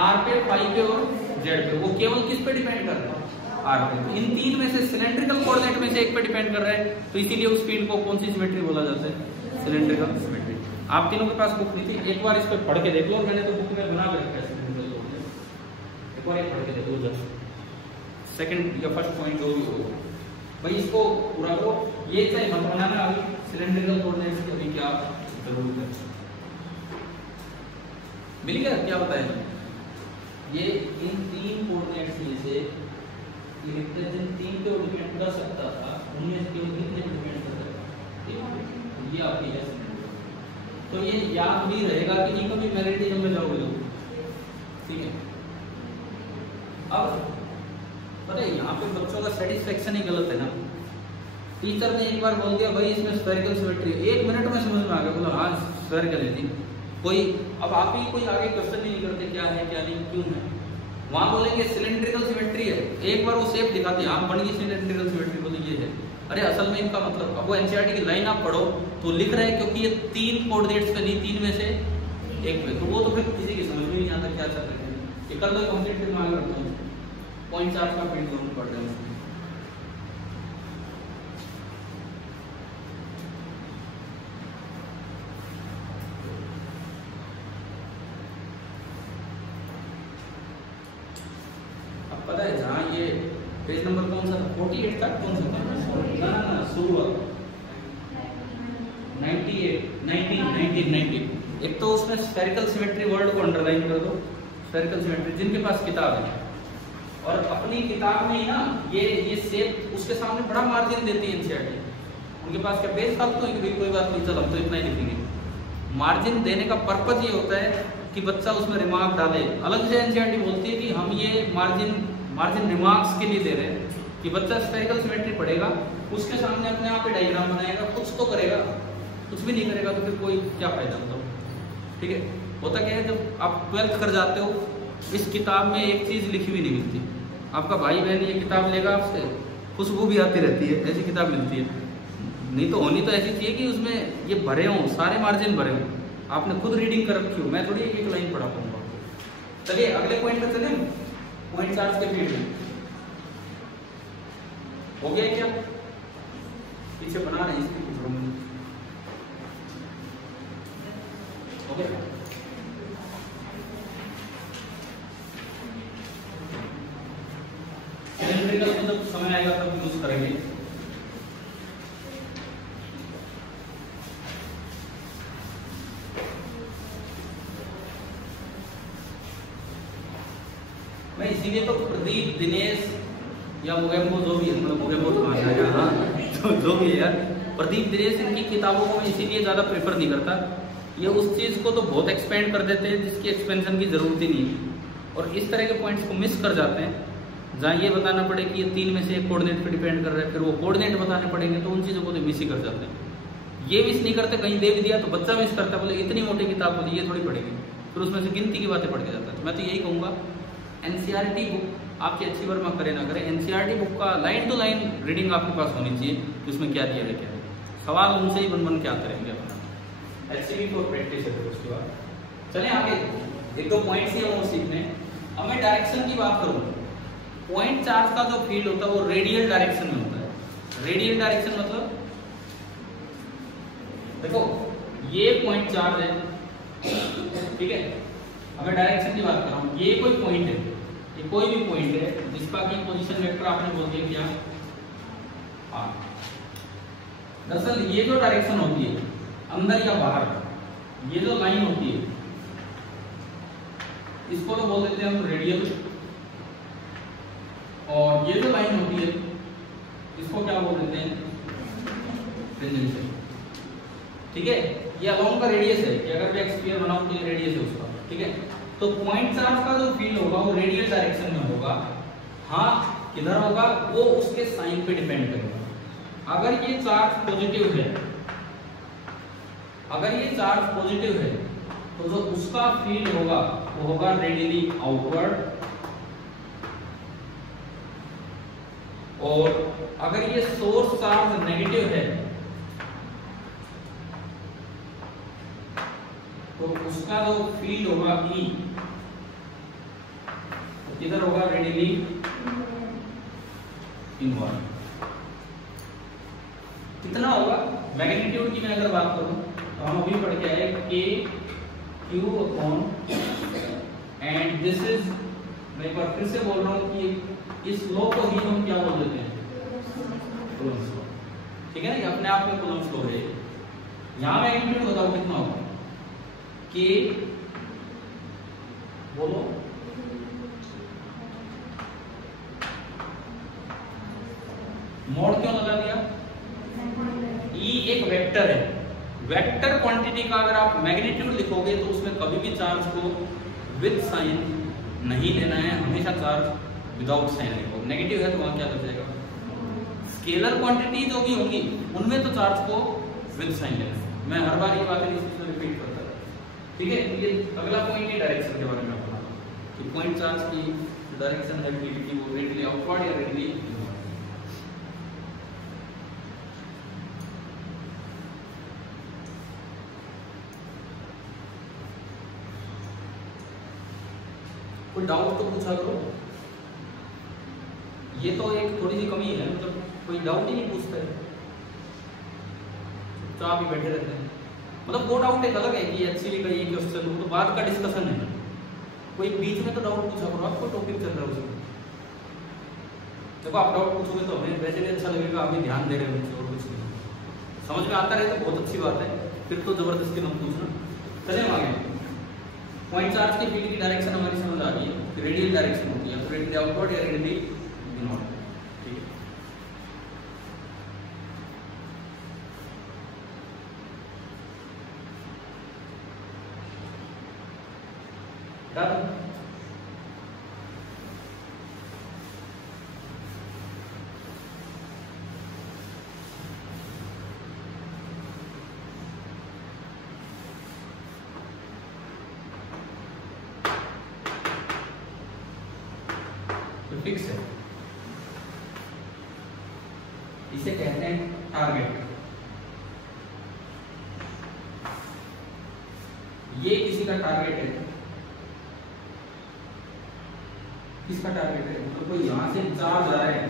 r पे, फाई पे और z पे, वो केवल किस पे डिपेंड कर रहा है, r पे। तो इन 3 में से सिलेंड्रिकल कोऑर्डिनेट में से एक पे डिपेंड कर रहा है, तो इसीलिए उस फील्ड को कौन सी सिमेट्री बोला जाता है, सिलेंड्रिकल सिमेट्री। आप तीनों के पास बुक नहीं थी, एक बार इस पे पढ़ के देख लो, और मैंने तो बुक में बना के रखा है सिलेंड्रिकल कोऑर्डिनेट, एक बार ये पढ़ के देख लो जस्ट, सेकंड या फर्स्ट पॉइंट जो भी हो भाई, इसको पूरा करो। ये चाहे मत बनाना, अभी सिलेंड्रिकल कोऑर्डिनेट से अभी क्या जरूरत है, मिल गया क्या बताया। ये इन 3 कोऑर्डिनेट्स में से इलेक्ट्रिक 3 पे डिपेंड कर सकता था, उनमें केवल कितने डिपेंड कर सकता था, ठीक है, ये आपकी है। तो ये याद भी रहेगा कि नहीं कभी मैग्नेटिज्म में जाओगे तो, ठीक है। अब पता है यहाँ पे बच्चों का सेटिस्फेक्शन ही गलत है ना, टीचर ने एक बार बोल दिया भाई इसमें स्फेरिकल सिमेट्री, 1 मिनट में समझ में आ गया, बोला हाँ स्फेरिकल है थी कोई। अब आप ही कोई आगे क्वेश्चन नहीं करते क्या है क्या नहीं, क्यों है, वहां बोलेंगे सिलेंड्रिकल सिमेट्री है, एक बार वो शेप दिखाते हैं, हाँ बन गई सिलेंड्रिकल सिमेट्री, बोले ये है। अरे असल में इनका मतलब, अब वो एनसीईआरटी की लाइन आप पढ़ो तो लिख रहे हैं क्योंकि ये 3 कोऑर्डिनेट्स पे नहीं, 3 में से एक पे, तो वो तो फिर किसी की समझ में नहीं आता क्या चल रहा है। ये कर दो कंप्लीट, फिर मैं आगे रखता हूँ। पॉइंट्स आपका प्रिंट जरूर पढ़ रहे हैं। अब पता है जहाँ ये पेज नंबर कौन सा था? 48 था, कौन सा था? ना शुरू 19 एक तो उसमें स्फेरिकल सिमेट्री वर्ड को अंडरलाइन कर दो, स्फेरिकल सिमेट्री। जिनके पास किताब है और अपनी किताब में ही ना ये शेप उसके सामने बड़ा मार्जिन देती है एनसीईआरटी, उनके पास क्या पेज फालतू है कि भाई कोई बात नहीं चल हम तो इतना ही लिखेंगे। मार्जिन देने का पर्पज ये होता है कि बच्चा उसमें रिमार्क डाले। अलग से एनसीईआरटी बोलती है कि हम ये मार्जिन रिमार्क्स के लिए दे रहे हैं कि बच्चा स्फेरिकल सिमेट्री पढ़ेगा, उसके सामने अपने आप ही डायग्राम बनाएगा, कुछ तो करेगा, कुछ भी नहीं करेगा तो फिर कोई क्या फायदा मतलब। ठीक है, होता क्या है जब आप 12th कर जाते हो, इस किताब में एक चीज लिखी हुई नहीं मिलती। आपका भाई बहन ये किताब लेगा आपसे, खुशबू भी आती रहती है, ऐसी किताब मिलती है। नहीं तो होनी तो ऐसी चाहिए कि उसमें ये भरे हों, सारे मार्जिन भरे हों, आपने खुद रीडिंग कर रखी हो। मैं थोड़ी एक लाइन पढ़ा पाऊंगा। चलिए अगले पॉइंट पर चले, पॉइंट चार्ज के फील्ड में हो गया क्या? पीछे बना रहे हैं इसके कुछ रूम हो गया। सिलेंड्रिकल को जब समय आएगा तब यूज करेंगे। मैं इसीलिए तो प्रदीप, दिनेश या मोगेम्बो जो भी है, मतलब मोगेम्बो तो मान जाएगा, हाँ जो भी है यार, प्रदीप दिनेश इनकी किताबों को मैं इसीलिए ज़्यादा प्रेफर नहीं करता। ये उस चीज़ को तो बहुत एक्सपेंड कर देते हैं जिसकी एक्सपेंशन की ज़रूरत ही नहीं है, और इस तरह के पॉइंट्स को मिस कर जाते हैं जहाँ ये बताना पड़े कि ये 3 में से एक कोऑर्डिनेट पे डिपेंड कर रहा है, फिर वो कोऑर्डिनेट बताने पड़ेंगे, तो उन चीज़ों को तो मिस ही कर जाते हैं। ये मिस नहीं करते, कहीं दे भी दिया तो बच्चा मिस करता है, बोले इतनी मोटी किताब होती है ये थोड़ी पढ़ेगी, फिर उसमें से गिनती की बातें पढ़ के जाता है। तो मैं तो यही कहूँगा एनसीईआरटी बुक आपकी अच्छी वर्मा करे ना करे, एनसीईआरटी बुक का लाइन टू लाइन रीडिंग आपके पास होनी चाहिए कि उसमें क्या दिया है क्या है। सवाल उनसे ही बन के आते रहेंगे अपना। एचसीबी फॉर प्रैक्टिस है। उसके बाद चलें आगे, एक दो पॉइंट्स ही हम सीखने। अब मैं डायरेक्शन की बात करूँ, पॉइंट चार्ज का जो फील्ड होता है वो रेडियल डायरेक्शन में होता है। रेडियल डायरेक्शन मतलब देखो ये पॉइंट चार्ज है, ठीक है, अब मैं डायरेक्शन की बात कर रहा हूँ। ये कोई पॉइंट है, ये कोई भी पॉइंट है जिसका कि पोजीशन वेक्टर आपने बोल दिया क्या, हाँ। दरअसल ये जो डायरेक्शन होती है अंदर या बाहर, ये जो लाइन होती है इसको तो बोल देते हैं हम रेडियल, और ये जो लाइन होती है इसको क्या बोल देते हैं, टेंजेंशियल। ठीक है, ये अलोंग का रेडियस है कि अगर मैं एक स्फीयर बनाऊं तो ये रेडियस है उसका, ठीक है। तो पॉइंट चार्ज का जो फील्ड होगा वो रेडियल डायरेक्शन में होगा। हाँ, किधर होगा वो उसके साइन पे डिपेंड करेगा। अगर ये चार्ज पॉजिटिव है, अगर ये चार्ज पॉजिटिव है तो जो उसका फील्ड होगा वो होगा रेडियली आउटवर्ड, और अगर ये सोर्स चार्ज नेगेटिव है तो उसका जो फील्ड होगा E तो किधर होगा, रेडियली इनवर्ड। कितना होगा मैग्नीट्यूड की मैं अगर बात करूं तो हम अभी पढ़ के आए K Q upon, and this is, मैं एक बार फिर से बोल रहा हूं कि इस लो को ही हम क्या बोल देते हैं, कूलम्ब लो। ठीक है ना, ये अपने आप में कूलम्ब लो है। यहां मैग्नीट्यूड बताओ कितना होगा, K बोलो, मोड क्यों लगा दिया, E एक वेक्टर है, वेक्टर क्वांटिटी का अगर आप मैग्नीट्यूड लिखोगे तो उसमें कभी भी चार्ज को विद साइन नहीं लेना है, हमेशा चार्ज विदाउट साइन लिखो। नेगेटिव है तो वहां क्या लग जाएगा, स्केलर क्वांटिटी जो भी होंगी उनमें तो चार्ज को विद साइन लेना है। मैं हर बार ये बात रिपीट करता था, ठीक है। ये अगला पॉइंट है डायरेक्शन के बारे में बता कि पॉइंट चार्ज की डायरेक्शन है कि वो रेडियली आउटवर्ड या रेडियली इनवर्ड। कोई डाउट तो पूछा करो, ये तो एक थोड़ी सी कमी है, मतलब कोई डाउट ही नहीं पूछता है, तो आप ही बैठे रहते हैं। मतलब वो डाउट एक अलग है कि एक्चुअली का ये क्वेश्चन वो तो बाद का डिस्कशन है, कोई बीच में तो डाउट पूछा करो, आपको टॉपिक चल रहा है उसमें। देखो आप डाउट पूछोगे तो हमें वैसे भी अच्छा लगेगा, आप भी ध्यान दे रहे हो बच्चे और कुछ नहीं। समझ में आता रहे तो बहुत अच्छी बात है, फिर तो जबरदस्ती मत पूछना। चले आगे। पॉइंट चार्ज के फील्ड की डायरेक्शन हमारी समझ आ गई है, रेडियल डायरेक्शन होती है, तो रेडियल आउटवर्ड या रेडियल इनवर्ड। ठीक है, डन। फिक्स है, इसे कहते हैं टारगेट। ये किसी का टारगेट है, किसका टारगेट है? तो कोई यहां से चार्ज आ रहा है,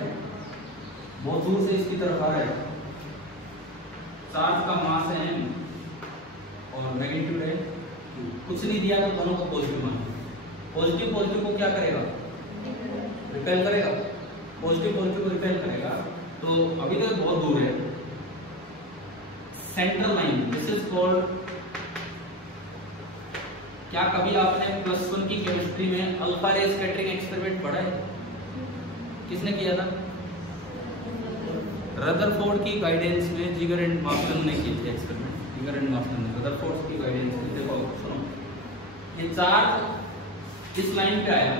बहुत दूर से इसकी तरफ आ रहा है, चार्ज का मास है m और मैग्नीट्यूड है, कुछ नहीं दिया तो दोनों को पॉजिटिव मान। पॉजिटिव पॉजिटिव को क्या करेगा? रिपेल करेगा। पॉजिटिव पॉजिटिव को रिपेल करेगा। तो अभी तक बहुत दूर है, central line, this is called. क्या कभी आपने +1 की केमिस्ट्री में अल्फा रे स्कैटरिंग एक्सपेरिमेंट पढ़ा है? किसने किया था? रदरफोर्ड की गाइडेंस में जिगर एंड मार्टन ने किए थे एक्सपेरिमेंट। जिगर एंड मार्टन ने रदरफोर्ड की गाइडेंस में। देखो सुनो, ये चार्ज इस लाइन पे आया,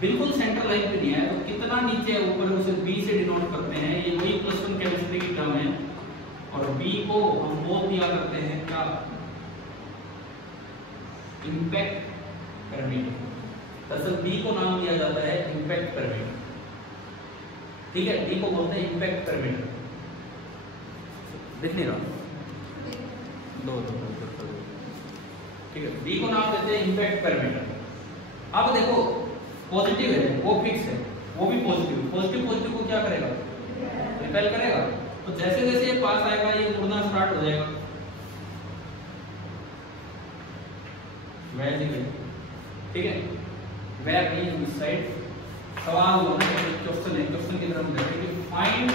बिल्कुल सेंट्रल लाइन पे नहीं आया, तो कितना नीचे है ऊपर उसे b से डिनोट करते हैं। ये वही +1 केमिस्ट्री की टर्म है, और b को हम बोल दिया करते हैं क्या? Impact parameter. दरअसल b को नाम दिया जाता है इंपैक्ट पैरामीटर। ठीक है, b को बोलते हैं इंपैक्ट पैरामीटर। दिख नहीं रहा? दो ठीक है, b को नाम देते हैं इंपैक्ट पैरामीटर। अब देखो पॉजिटिव है, वो फिक्स है, वो भी पॉजिटिव। पॉजिटिव पॉजिटिव को क्या करेगा? रिपेल करेगा। तो जैसे जैसे ये पास आएगा ये मुड़ना स्टार्ट हो जाएगा। वैसे ही, ठीक है, वैर नहीं इस साइड। सवाल होना है, क्वेश्चन है, क्वेश्चन की तरफ देखेंगे। फाइंड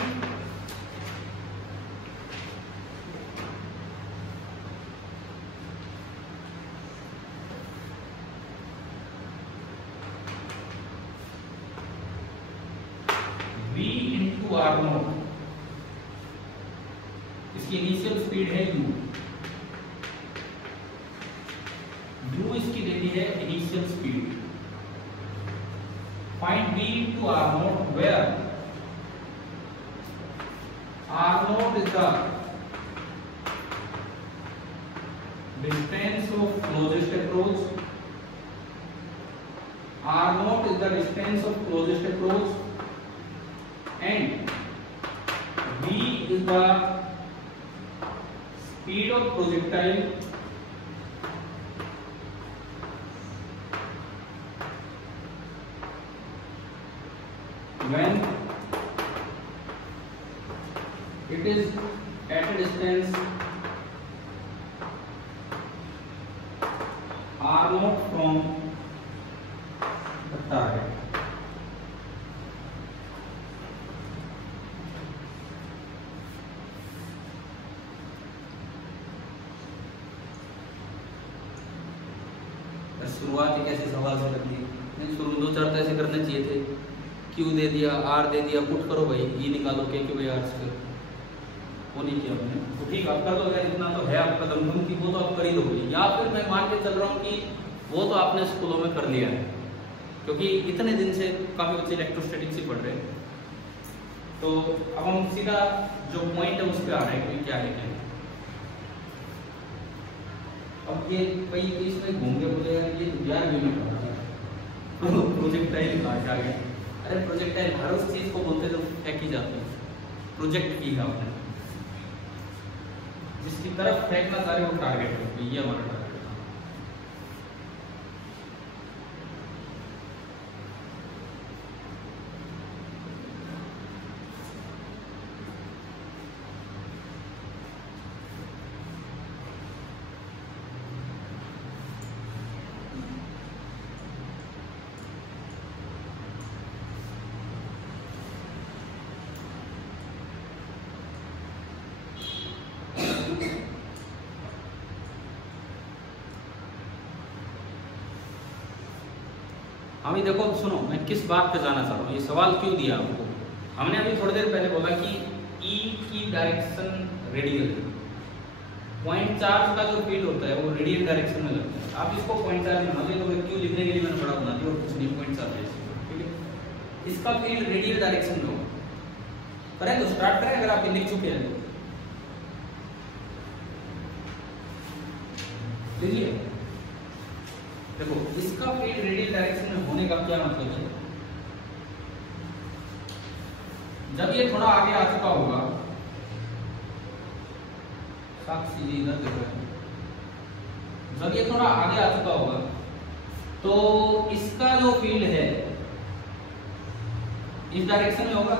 r नॉट, इसकी इनिशियल स्पीड है u, इसकी देनी है initial speed. Find v into r naught where r naught is the distance of closest approach, r naught is the distance of closest approach and v is the speed of projectile when it is at a distance r0 from the target। शुरुआत एक ऐसे सवाल से करनी है, शुरू में 2-4 तो ऐसे करने चाहिए थे। क्यू दे दिया, आर दे दिया, पुट करो भाई, ये निकालो के क्यू बाई आर स्क्वायर, वो नहीं किया आपने। तो ठीक आप कर दोगे, इतना तो है आपका दमदम कि वो तो आप कर ही दोगे। या फिर मैं मान के चल रहा हूँ कि वो तो आपने स्कूलों में कर लिया है, क्योंकि इतने दिन से काफ़ी बच्चे इलेक्ट्रोस्टैटिक्स ही पढ़ रहे हैं। तो अब हम सीधा जो पॉइंट है उस पर आ रहे हैं कि क्या है क्या। अब ये भाई इसमें घूम के बोलेगा ये 11 यूनिट हो रहा है, प्रोजेक्टाइल कहाँ आ गया? अरे प्रोजेक्टाइल हर उस चीज को बोलते तो फेंकी जाती है। प्रोजेक्ट की है आपने, जिसकी तरफ फेंकना चाहे वो टारगेट है, ये हमारा टारगेट है। अभी देखो सुनो, मैं किस बात पे जाना चाह रहा हूँ, ये सवाल क्यों दिया आपको। हमने अभी थोड़ी देर पहले बोला कि ई की डायरेक्शन रेडियल है, पॉइंट चार्ज का जो फील्ड होता है वो रेडियल डायरेक्शन में लगता है। आप इसको पॉइंट चार्ज में मान लो, तो क्यों लिखने के लिए मैंने बड़ा बना दिया और कुछ नहीं, पॉइंट चार्ज है, ठीक है। इसका फील्ड रेडियल डायरेक्शन में होगा। करें तो स्टार्ट करें, अगर आप लिख चुके हैं देखिए। देखो इसका फील्ड रेडियल डायरेक्शन में होने का क्या मतलब है, जब ये थोड़ा आगे आ चुका होगा, साक्षी जी इधर देखो, जब ये थोड़ा आगे आ चुका होगा तो इसका जो फील्ड है इस डायरेक्शन में होगा,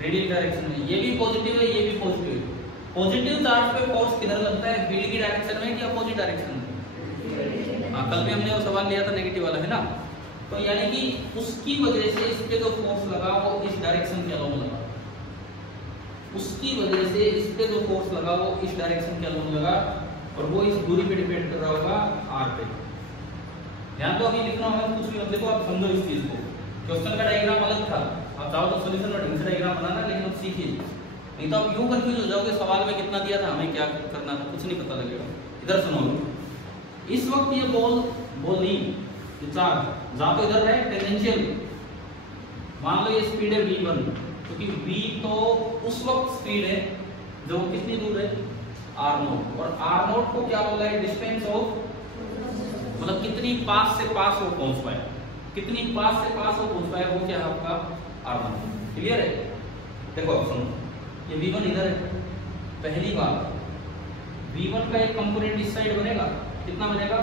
रेडियल डायरेक्शन में। ये भी पॉजिटिव है, ये भी पॉजिटिव है। पॉजिटिव चार्ज पे फोर्स किधर लगता है, फील्ड की डायरेक्शन में कि अपोजिट डायरेक्शन में? हाँ, कल भी हमने वो सवाल लिया था नेगेटिव वाला, है ना। तो यानी कि उसकी वजह से इस पे जो फोर्स लगा वो इस डायरेक्शन के अलोंग लगा, उसकी वजह से इस पे जो फोर्स लगा वो इस डायरेक्शन के अलोंग लगा, और वो इस दूरी पे डिपेंड कर रहा होगा आर पे। ध्यान तो अभी लिखना होगा कुछ भी मत देखो, आप समझो इस चीज को। क्वेश्चन का डायग्राम अलग था, आप चाहो तो सोल्यूशन में ढंग से डायग्राम बनाना, लेकिन अब सीखिए, नहीं तो आप यूं कंफ्यूज हो जाओगे, सवाल में कितना दिया था, हमें क्या करना था, कुछ नहीं पता लगेगा। इधर सुनो, इस वक्त ये बॉल नहीं, ये चार्ज जहां तो इधर है टेंजेंशियल, मान लो ये स्पीड है v1, क्योंकि v तो उस वक्त स्पीड है जो कितनी दूर है r0, और r0 को क्या बोला है, डिस्टेंस ऑफ, मतलब कितनी पास से पास वो पहुंच पाए, कितनी पास से पास वो पहुंच पाए, वो क्या है आपका r1। क्लियर है? देखो अब सुनो, ये v1 इधर है, पहली बात v1 का एक कंपोनेंट इस साइड बनेगा, कितना बनेगा,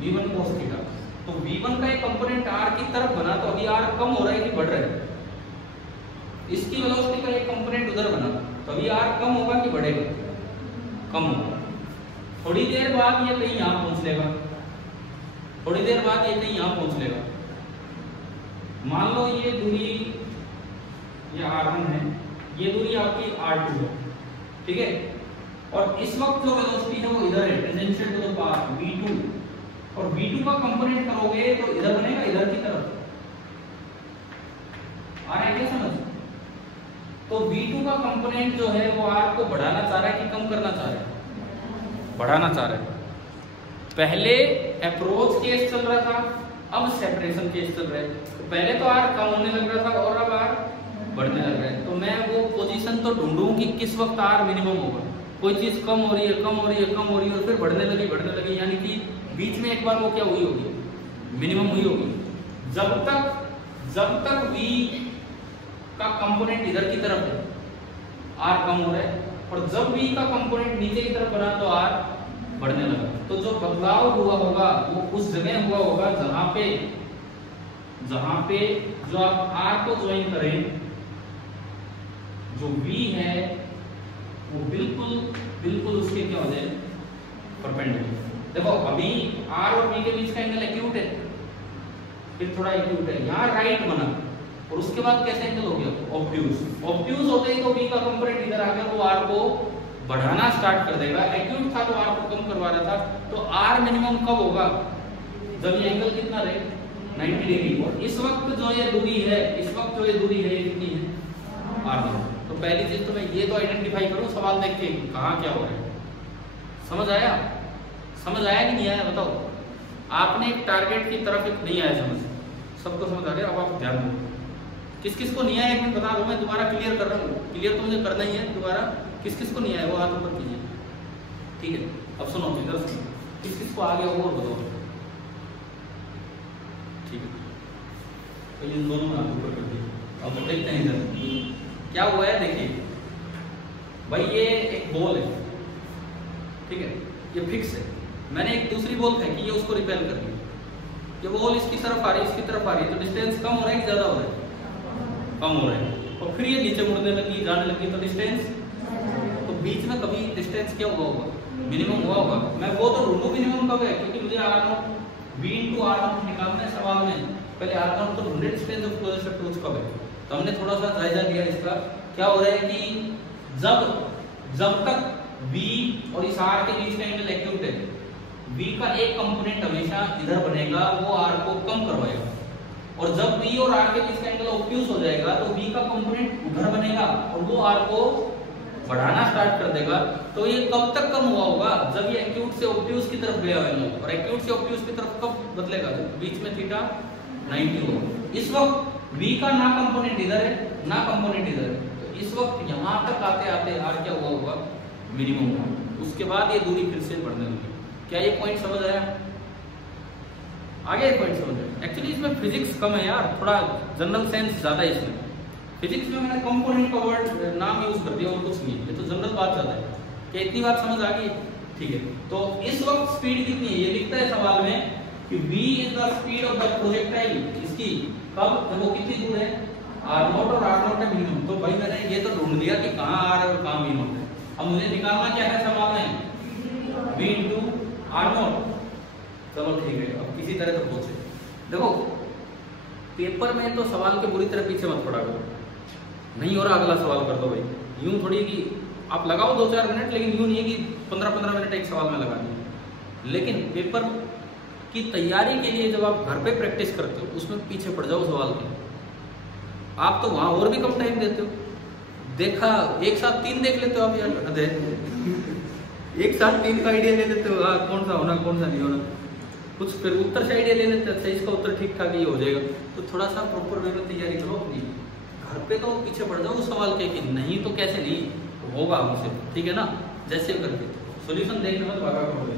v1 cos थीटा। तो v1 का एक कंपोनेंट r की तरफ बना, तो अभी r कम हो रहा है कि बढ़ रहा है? इसकी वेलोसिटी का एक कंपोनेंट उधर बना, तो अभी r कम होगा कि बढ़ेगा? कम होगा। थोड़ी देर बाद ये कहीं यहाँ पहुंच लेगा, थोड़ी देर बाद ये कहीं यहाँ पहुंच लेगा। मान लो ये दूरी, ये r1 है, ये दूरी आपकी r2 है, ठीक है। और इस वक्त जो वेलोसिटी है वो इधर है, tangential to the path v2, और v2 का कंपोनेंट करोगे तो इधर बनेगा, इधर की तरफ आ रहा है क्या समझ? तो v2 का कंपोनेंट जो है वो r को बढ़ाना चाह रहा है कि कम करना चाह रहा है? बढ़ाना चाह रहा है। पहले अप्रोच केस चल रहा था, अब सेपरेशन केस चल रहा है। तो पहले तो r कम होने लग रहा था और अब r बढ़ने लग रहा है। तो मैं वो पोजीशन तो ढूंढूं कि किस वक्त r मिनिमम होगा। कोई चीज कम हो रही है, कम हो रही है, कम हो रही है, और फिर बढ़ने लगी, यानी कि बीच में एक बार वो क्या हुई होगी, मिनिमम हुई होगी। जब तक v का कंपोनेंट इधर की तरफ है, r कम हो रहा है, और जब v का कंपोनेंट नीचे की तरफ बना तो r बढ़ने लगा। तो जो बदलाव हुआ होगा वो उस जगह हुआ होगा जहां पे जो आप r को ज्वाइन करें, जो v है वो बिल्कुल उसके क्या हो जाए, परपेंडिकुलर। देखो अभी r और v के बीच का एंगल एक्यूट है, फिर थोड़ा एक्यूट है, यहाँ राइट बना, और उसके बाद कैसे एंगल हो गया, ऑब्ट्यूज होते ही तो v का कंपोनेंट इधर आ गया, वो r को बढ़ाना स्टार्ट कर देगा। एक्यूट था तो r को कम करवा रहा था। तो r मिनिमम कब होगा, जब ये एंगल कितना रहे, 90 डिग्री। और इस वक्त जो ये दूरी है, ये कितनी है, r0। तो पहली चीज तो मैं ये तो आइडेंटिफाई करूं सवाल देख के कहाँ क्या हो रहा है। समझ आया कि नहीं आया, बताओ। आपने एक टारगेट की तरफ एक नहीं आया समझ, सबको समझ आ गया। अब आप ध्यान दो, किस को नहीं आया एक मिनट बता दो, मैं दोबारा क्लियर कर रहा हूँ। क्लियर तो मुझे करना ही है दोबारा। किस को नहीं आया वो हाथ ऊपर कीजिए, ठीक है। अब सुनो, इधर सुनो, किस को आ गया वो बताओ, ठीक है। तो इन दोनों हाथ ऊपर कर दिए। अब देखते हैं इधर क्या हुआ है। देखिए भाई, ये एक बॉल है, ठीक है, ये फिक्स है। मैंने एक दूसरी बॉल फेंकी है, उसको रिपेल कर दिया। ये बॉल इसकी तरफ आ रही है, इसकी तरफ आ रही है, तो डिस्टेंस कम हो रहा है कि ज्यादा हो रहा है, कम हो रहा है। और फिर ये नीचे मुड़ने लगी, जाने लगी, तो डिस्टेंस, तो बीच में कभी डिस्टेंस क्या हुआ होगा, मिनिमम हुआ होगा। मैं वो तो ढूंढूं मिनिमम कब है, क्योंकि मुझे r0 v into r0 निकालना है सवाल में। पहले r0 तो ढूंढे, डिस्टेंस ऑफ क्लोजेस्ट अप्रोच कब है। तो हमने थोड़ा सा जायजा लिया इसका। क्या हो रहा है कि जब तक v और इस r के बीच का एंगल एक्यूट है, V का एक कंपोनेंट हमेशा इधर बनेगा, वो R को कम करवाएगा, और जब V और R के बीच का एंगल ऑब्ट्यूज हो जाएगा तो V का कंपोनेंट उधर बनेगा और वो R को बढ़ाना स्टार्ट कर देगा। तो ये कब तक कम हुआ होगा? जब ये एक्यूट से ऑब्ट्यूज की तरफ गया होगा, और एक्यूट से ऑब्ट्यूज की तरफ कब बदलेगा? बीच में थीटा 90 होगा। इस वक्त V का ना कंपोनेंट इधर है ना कंपोनेंट इधर है, तो इस वक्त यहाँ तक आते आते R क्या हुआ होगा? मिनिमम होगा। उसके बाद ये दूरी फिर से बढ़ने लगी। क्या ये पॉइंट समझ आया? आगे पॉइंट समझ आया। एक्चुअली इसमें फिजिक्स कम है यार, थोड़ा जनरल सेंस ज्यादा है इसमें। फिजिक्स में मैंने कंपोनेंट का वर्ड नाम यूज कर दिया और कुछ नहीं, ये तो जनरल बात ज्यादा है। क्या इतनी बात समझ आ गई? ठीक है। तो इस वक्त स्पीड कितनी है? ये लिखता है सवाल में कि v is the speed of the projectile. इसकी कब? जब वो कितनी दूर है? r0 और r0 का मिनिमम। तो भाई मैंने ये तो ढूंढ लिया कि कहाँ r है और कहाँ मिनिमम है। अब मुझे निकालना क्या है सवाल में? v into r0। चलो ठीक है, अब किसी तरह तो पहुंचे। देखो पेपर में तो सवाल के बुरी तरह पीछे मत पड़ा करो, नहीं हो रहा अगला सवाल कर दो भाई। यूं थोड़ी कि आप लगाओ 2-4 मिनट, लेकिन यूं नहीं है कि 15-15 मिनट एक सवाल में लगा दिए। लेकिन पेपर की तैयारी के लिए जब आप घर पे प्रैक्टिस करते हो उसमें पीछे पड़ जाओ सवाल के। आप तो वहां और भी कम टाइम देते हो। देखा एक साथ 3 देख लेते हो आप यार, एक साथ 3 का आइडिया ले लेते हो, कौन सा होना कौन सा नहीं होना। कुछ फिर उत्तर से आइडिया ले लेते हैं, अच्छा इसका उत्तर ठीक ठाक ये हो जाएगा। तो थोड़ा सा प्रॉपर वे में तैयारी करो अपनी। घर पे तो पीछे पड़ जाओ सवाल के कि नहीं तो कैसे नहीं होगा हमसे, ठीक है ना? जैसे करके सॉल्यूशन देखने में भागा करो।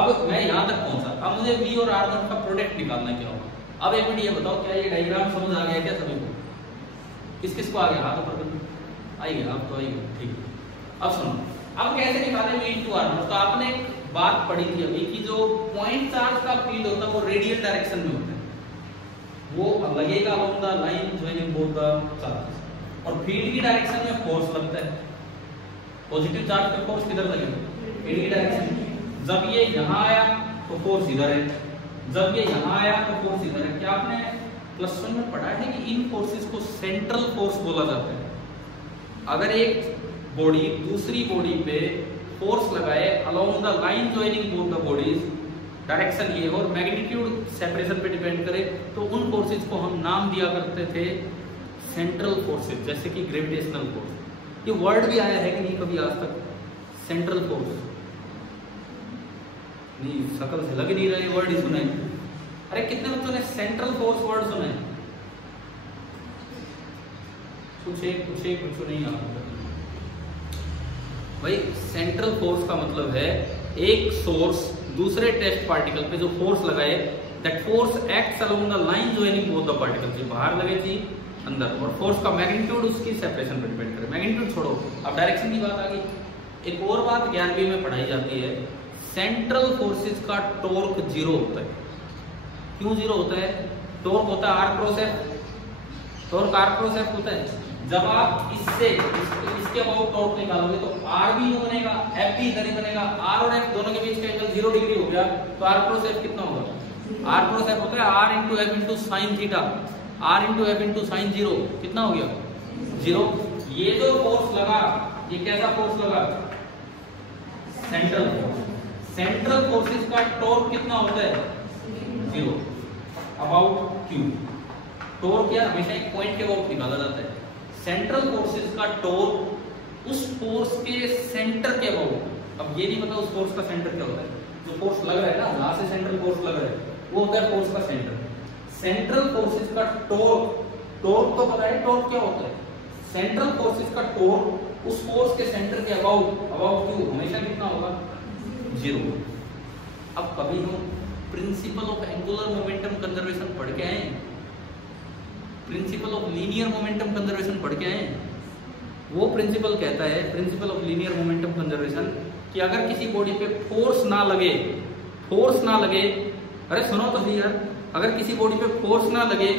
अब मैं यहाँ तक पहुंचा, अब मुझे V और R0 का प्रोडक्ट निकालना क्या होगा। अब एक मिनट ये बताओ, क्या ये डायग्राम समझ आ गया क्या सभी को? किस किस को आ गया? हाथ ऊपर कर, आइए आप तो आइए, ठीक है। अब सुनो, अब कैसे निकाले V into R0? तो आपने एक बात पढ़ी थी अभी कि जो पॉइंट चार्ज का फील्ड होता है वो रेडियल डायरेक्शन में होता है, वो लगेगा on the line joining both the charges, और फील्ड की डायरेक्शन में फोर्स लगता है। पॉजिटिव चार्ज पे फोर्स किधर लगेगा? फील्ड की डायरेक्शन। जब ये यहाँ आया तो फोर्स इधर है, जब ये यहाँ आया तो फोर्स इधर है। क्या आपने +1 में पढ़ा है कि इन फोर्सेस को सेंट्रल फोर्स बोला जाता है? अगर एक बॉडी दूसरी बॉडी पे फोर्स लगाए along the line joining both the bodies, direction ये और मैग्नीट्यूड सेपरेशन पे डिपेंड करे, तो उन फोर्सेस को हम नाम दिया करते थे सेंट्रल फोर्सेस, जैसे कि ग्रेविटेशनल फोर्स। ये वर्ड भी आया है कि नहीं कभी आज तक? सेंट्रल फोर्स नहीं, शकल से लग नहीं रहा, ये वर्ड ही सुना है। अरे कितने बच्चों ने सेंट्रल फोर्स वर्ड सुना है? कुछ एक बच्चों नहीं आता भाई। सेंट्रल फोर्स का मतलब है एक सोर्स दूसरे टेस्ट पार्टिकल पे जो फोर्स लगाए, that force acts along the line joining both the particles. ये बाहर लगे थी अंदर, और फोर्स का मैग्नीट्यूड उसकी सेपरेशन पे डिपेंड करे। मैग्नीट्यूड छोड़ो, अब डायरेक्शन की बात आ गई। एक और बात 11वीं में पढ़ाई जाती है, सेंट्रल फोर्सेस का टॉर्क 0 होता है। क्यों 0 होता है? टॉर्क होता है R cross F, torque R cross F होता है। जब आप इससे इसके अबाउट टॉर्क निकालोगे तो R भी बनेगा, F भी इधर ही बनेगा। R और F दोनों के बीच का एंगल 0 डिग्री हो गया, तो R क्रॉस F कितना होगा? R क्रॉस F होता है R into F into sin theta, R into F into sin 0 कितना हो गया? 0। ये जो फोर्स लगा, ये कैसा फोर्स लगा? Central force. सेंट्रल फोर्सेस का टॉर्क कितना होता है? 0 अबाउट Q। टॉर्क यार हमेशा एक पॉइंट के अबाउट निकाला जाता है। सेंट्रल फोर्सेस का टॉर्क उस फोर्स के सेंटर के अबाउट। अब ये नहीं पता उस फोर्स का सेंटर क्या होता है। जो फोर्स लग रहा है ना, यहाँ से सेंट्रल फोर्स लग रहा है, वो होता है फोर्स का सेंटर। सेंट्रल फोर्सेस का टॉर्क, टॉर्क तो पता है टॉर्क क्या होता है। सेंट्रल फोर्सेस का टॉर्क उस फोर्स के सेंटर के अबाउट Q हमेशा कितना होगा? 0। अब कभी हम principle of angular momentum conservation पढ़ के आए, principle of linear momentum conservation पढ़ के आए। वो प्रिंसिपल कहता है, principle of linear momentum conservation, कि अगर किसी बॉडी पे फोर्स ना लगे, अरे सुनो तो सही यार, अगर किसी बॉडी पे फोर्स ना लगे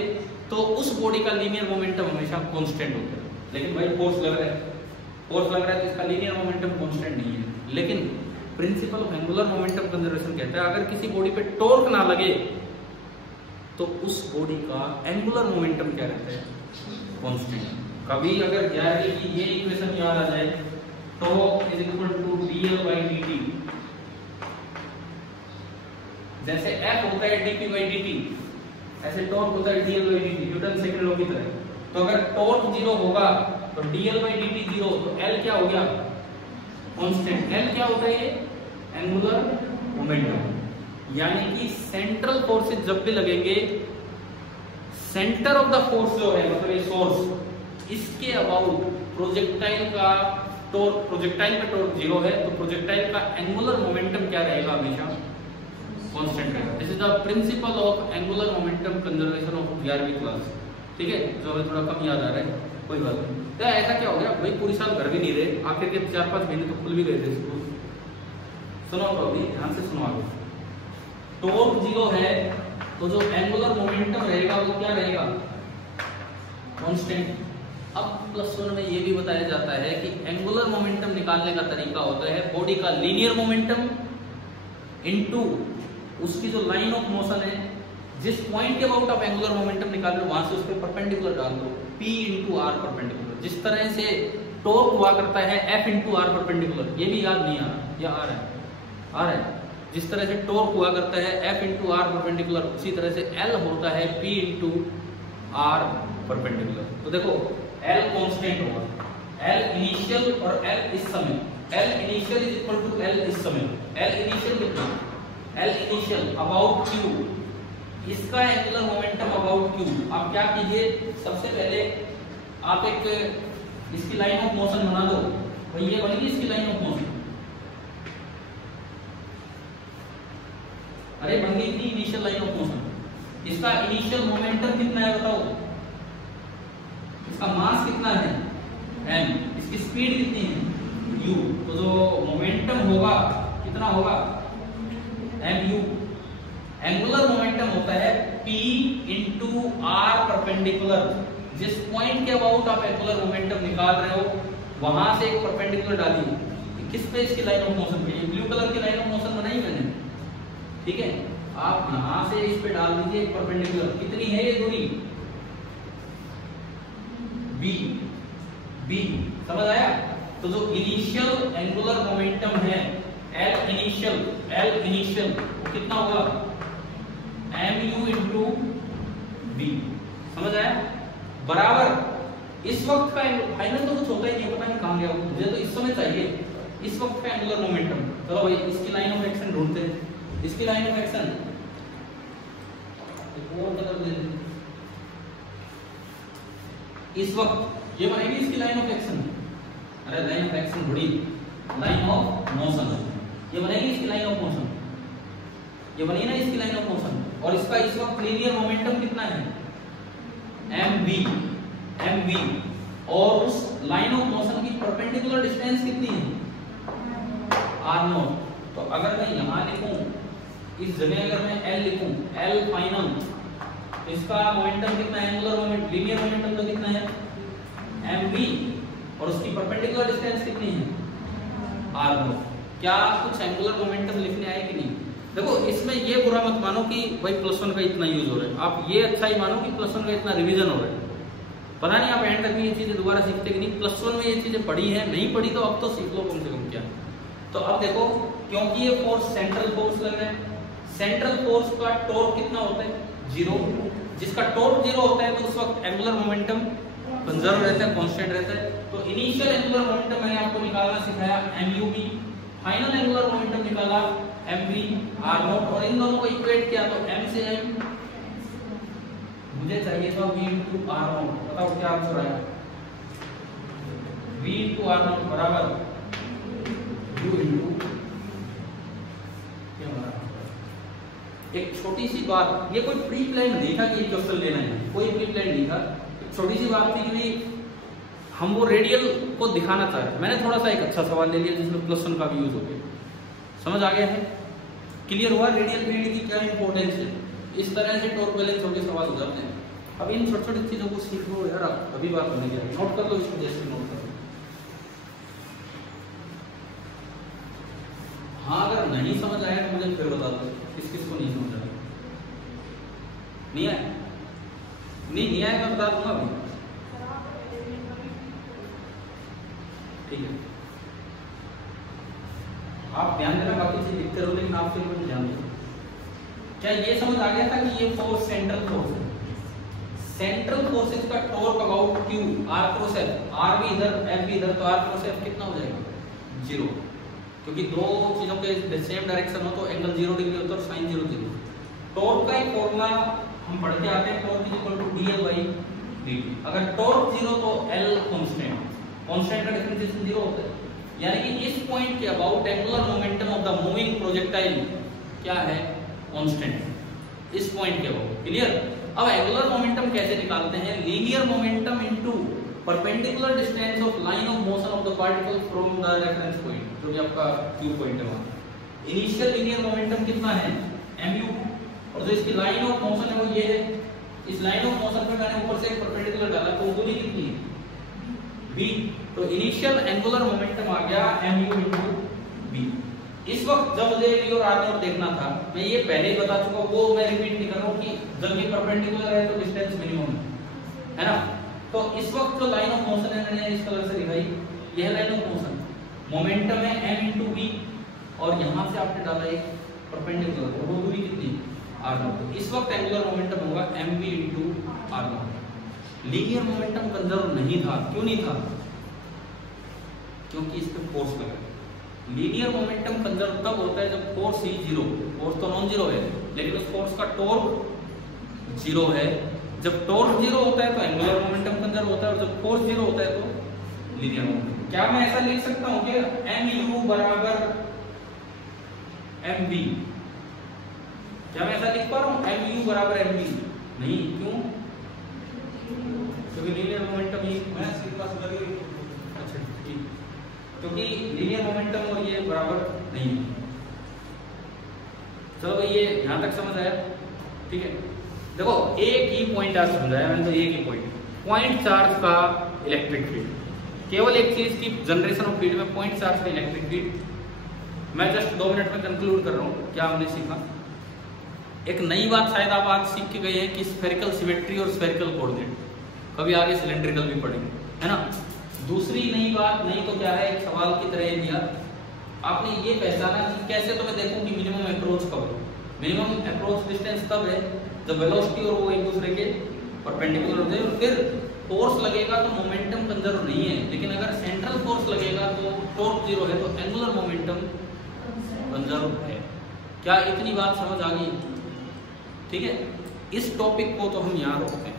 तो उस बॉडी का लीनियर मोमेंटम हमेशा कांस्टेंट होता है। लेकिन भाई फोर्स लग रहा है तो इसका लीनियर मोमेंटम कांस्टेंट नहीं है। लेकिन principle of angular momentum conservation कहता है अगर किसी बॉडी पे टॉर्क ना लगे तो उस बॉडी का एंगुलर मोमेंटम क्या रहता है? कांस्टेंट। कभी अगर 11वीं की ये इक्वेशन याद आ जाए, torque is equal to dl by dt, जैसे F होता है dp/dt, ऐसे टॉर्क होता है dl/dt, न्यूटन सेकंड लॉ की तरह। तो अगर टॉर्क 0 होगा तो dl/dt 0, तो L क्या हो गया? कांस्टेंट। L क्या होता है? ये एंगुलर मोमेंटम। यानी कि सेंट्रल फोर्सेस जब भी लगेंगे, सेंटर ऑफ द फोर्स जो है, मतलब ये सोर्स, इसके अबाउट प्रोजेक्टाइल का टॉर्क, प्रोजेक्टाइल का टॉर्क 0 है, तो प्रोजेक्टाइल का एंगुलर मोमेंटम क्या रहेगा? हमेशा कांस्टेंट रहेगा। This is the principle of angular momentum conservation of 11वीं क्लास। ठीक है, जो हमें थोड़ा कम याद आ रहा है, कोई बात नहीं। तो ऐसा क्या हो गया भाई, पूरी साल घर भी नहीं रहे, आखिर के 4-5 महीने तो खुल भी गए थे स्कूल। सुनो तो अभी ध्यान से सुनो आगे। टॉर्क 0 है तो जो एंगुलर मोमेंटम रहेगा वो क्या रहेगा? कांस्टेंट। अब +1 में ये भी बताया जाता है कि एंगुलर मोमेंटम निकालने का तरीका होता है बॉडी का लीनियर मोमेंटम इनटू उसकी जो लाइन ऑफ मोशन है, जिस पॉइंट के अबाउट आप एंगुलर मोमेंटम निकाल रहे हो वहां से उस पर परपेंडिकुलर डाल दो, P × R परपेंडिकुलर। जिस तरह से टॉर्क हुआ करता है F × R परपेंडिकुलर, ये भी याद नहीं आ रहा, या आ रहा है। जिस तरह से टॉर्क हुआ करता है F × R परपेंडिकुलर, उसी तरह से L होता है P × R परपेंडिकुलर। तो देखो L कांस्टेंट होगा, L इनिशियल और L इस समय। L initial is equal to L इस समय। L इनिशियल कितना? L इनिशियल अबाउट Q, इसका एंगुलर मोमेंटम अबाउट Q। आप क्या कीजिए, सबसे पहले आप एक इसकी लाइन ऑफ मोशन बना दो। भाई ये बनेगी इसकी लाइन ऑफ मोशन, अरे बन गई थी इनिशियल लाइन ऑफ मोशन। इसका इनिशियल मोमेंटम कितना है बताओ? इसका मास कितना है? m। इसकी स्पीड कितनी है? u। तो जो मोमेंटम होगा कितना होगा? mu। एंगुलर मोमेंटम होता है P × R परपेंडिकुलर। जिस पॉइंट के अबाउट आप एंगुलर मोमेंटम निकाल रहे हो वहां से एक परपेंडिकुलर डालिए। किस पे? इसकी लाइन ऑफ मोशन पे। ब्लू कलर की लाइन ऑफ मोशन बनाई मैंने, ठीक है। आप यहां से इस पे डाल दीजिए एक परपेंडिकुलर। कितनी है ये दूरी? b। समझ आया? तो जो इनिशियल एंगुलर मोमेंटम है L इनिशियल वो कितना होगा? mu × b। समझ आया? बराबर इस वक्त का फाइनल तो कुछ होता ही नहीं, पता नहीं कहां गया, मुझे तो इस समय चाहिए इस वक्त का एंगुलर मोमेंटम। चलो भाई इसकी लाइन ऑफ एक्शन ढूंढते हैं। इसकी लाइन ऑफ एक्शन और कलर दे दें। इस वक्त ये बनेगी इसकी लाइन ऑफ एक्शन। अरे लाइन ऑफ एक्शन थोड़ी, लाइन ऑफ मोशन। ये बनेगी इसकी लाइन ऑफ मोशन, ये बनी ना इसकी लाइन ऑफ मोशन। और इसका इस वक्त लीनियर मोमेंटम कितना है? mv। और उस लाइन ऑफ मोशन की परपेंडिकुलर डिस्टेंस कितनी है? r0। तो अगर मैं यहां लिखूं, इस जगह अगर मैं L लिखूं, L फाइनल, इसका मोमेंटम कितना है? एंगुलर मोमेंट, लीनियर मोमेंटम तो कितना है? mv। और उसकी परपेंडिकुलर डिस्टेंस कितनी है? r0। क्या कुछ एंगुलर मोमेंटम लिखने आए कि नहीं? देखो इसमें ये बुरा मत मानो कि भाई +1 का इतना यूज हो रहा है, आप ये अच्छा ही मानो कि +1 का इतना रिवीजन हो रहा है। पता नहीं आप एंड तक भी ये चीजें दोबारा सीखते कि नहीं। +1 में ये चीजें पढ़ी है, नहीं पढ़ी तो अब तो सीख लो कम से कम क्या। तो अब देखो, क्योंकि ये फोर्स सेंट्रल फोर्स लग रहा है, सेंट्रल फोर्स का टॉर्क कितना होता है? 0। जिसका टॉर्क 0 होता है तो उस वक्त एंगुलर मोमेंटम कंजर्व रहता है, कांस्टेंट रहता है। तो इनिशियल एंगुलर मोमेंटम मैंने आपको निकालना सिखाया mub, फाइनल एंगुलर मोमेंटम निकाला mv r0, और इन दोनों को इक्वेट किया तो m से m मुझे चाहिए था v × r0। बताओ क्या आंसर आया? v × r0 बराबर u × एक छोटी सी बात, ये कोई प्री प्लान नहीं था कि ये क्वेश्चन लेना है, कोई प्री प्लान नहीं था। एक छोटी सी बात थी कि भाई हम वो रेडियल को दिखाना चाह रहे। मैंने थोड़ा सा एक अच्छा सवाल ले लिया जिसमें +1 का भी यूज हो गया। समझ आ गया है? क्लियर हुआ रेडियल पीरियड की क्या इंपॉर्टेंस है? इस तरह से टॉर्क बैलेंस होकर सवाल हो जाते हैं। अब इन छोटी छोटी चीजों को सीख लो यार, आप अभी बात होने जाएगी। नोट कर लो इसको, जैसे नोट कर लो। हाँ अगर नहीं समझ आया तो मुझे फिर बता दो, किस किस को नहीं समझ आया। नहीं आया? नहीं आया मैं बता दूंगा अभी, ठीक है। आप ध्यान देना, काफी चीज लिखते रहो लेकिन आप फिर ध्यान दो। क्या ये समझ आ गया था कि ये फोर्स सेंट्रल फोर्स है। सेंट्रल फोर्सेस का torque about Q R cross F, R भी इधर F भी इधर, तो R क्रॉस F कितना हो जाएगा? 0, क्योंकि दो चीजों के सेम डायरेक्शन हो तो एंगल 0 डिग्री होता है और साइन 0 0। टॉर्क का ही फॉर्मूला हम पढ़ के आते हैं, torque is equal to dL/dt। अगर टॉर्क 0 तो L कांस्टेंट, कांस्टेंट का डिफरेंशिएशन 0 होता है, यानी कि इस पॉइंट के about angular momentum of the moving projectile क्या है? कांस्टेंट। इस पॉइंट के अबाउट, क्लियर? अब एंगुलर मोमेंटम कैसे निकालते हैं? Linear momentum into perpendicular distance of line of motion of the particle from the reference point, जो कि आपका Q पॉइंट है वहां। इनिशियल लीनियर मोमेंटम कितना है? mu, और जो इसकी लाइन ऑफ मोशन है वो ये है। इस लाइन ऑफ मोशन पे मैंने ऊपर से एक परपेंडिकुलर डाला, तो दूरी कितनी है? v। तो इनिशियल एंगुलर मोमेंटम आ गया mu इनटू v। इस वक्त जब मुझे v और r नॉट देखना था, मैं ये पहले ही बता चुका, वो मैं रिपीट नहीं कर रहा हूँ कि जब ये परपेंडिकुलर है तो डिस्टेंस मिनिमम है ना। तो इस वक्त जो लाइन ऑफ मोशन है मैंने इस कलर से दिखाई, यह लाइन ऑफ मोशन, मोमेंटम है m इनटू v, और यहां से आपने डाला एक परपेंडिकुलर, और वो दूरी कितनी? r not. तो इस वक्त एंगुलर मोमेंटम होगा mv into r not. Linear momentum conserve नहीं था। क्यों नहीं था? क्योंकि इस पे फोर्स लगा। लीनियर मोमेंटम कंजर्व तब होता है जब फोर्स ही 0, फोर्स तो नॉन जीरो है, लेकिन उस फोर्स का टॉर्क 0 है। जब टॉर्क 0 होता है तो एंगुलर मोमेंटम कंजर्व होता है, और जब फोर्स 0 होता है तो लीनियर मोमेंटम। क्या मैं ऐसा लिख सकता हूं कि mu बराबर mv? क्या मैं ऐसा लिख पा रहा हूं mu बराबर mv? नहीं। क्यों? क्योंकि लीनियर मोमेंटम ही मैं सिर्फ पास लगी। अच्छा ठीक, क्योंकि लीनियर मोमेंटम और ये बराबर नहीं है। चलो भाई ये यहां तक समझ आया? ठीक है, देखो एक ही पॉइंट आज समझाया मैंने, तो एक ही पॉइंट चार्ज का इलेक्ट्रिक फील्ड, केवल एक चीज की जनरेशन ऑफ फील्ड में पॉइंट चार्ज का इलेक्ट्रिक फील्ड। मैं जस्ट 2 मिनट में कंक्लूड कर रहा हूं। क्या हमने सीखा? एक नई बात शायद आप आज सीख के गए हैं कि स्फेरिकल सिमेट्री और स्फेरिकल कोऑर्डिनेट, कभी आगे सिलेंड्रिकल भी पढ़ेंगे, है ना। दूसरी नई बात, नहीं तो क्या है, एक सवाल की तरह दिया आपने ये पहचाना कि कैसे तो मैं देखूं कि मिनिमम अप्रोच कब है। मिनिमम अप्रोच डिस्टेंस तब है जब वेलोसिटी और वो एक दूसरे के परपेंडिकुलर होते हैं। फिर फोर्स लगेगा तो मोमेंटम कंजर्व नहीं है, लेकिन अगर सेंट्रल फोर्स लगेगा तो टॉर्क 0 है, तो एंगुलर मोमेंटम कंजर्व है। क्या इतनी बात समझ आ गई? ठीक है, इस टॉपिक को तो हम यहाँ रोकते हैं।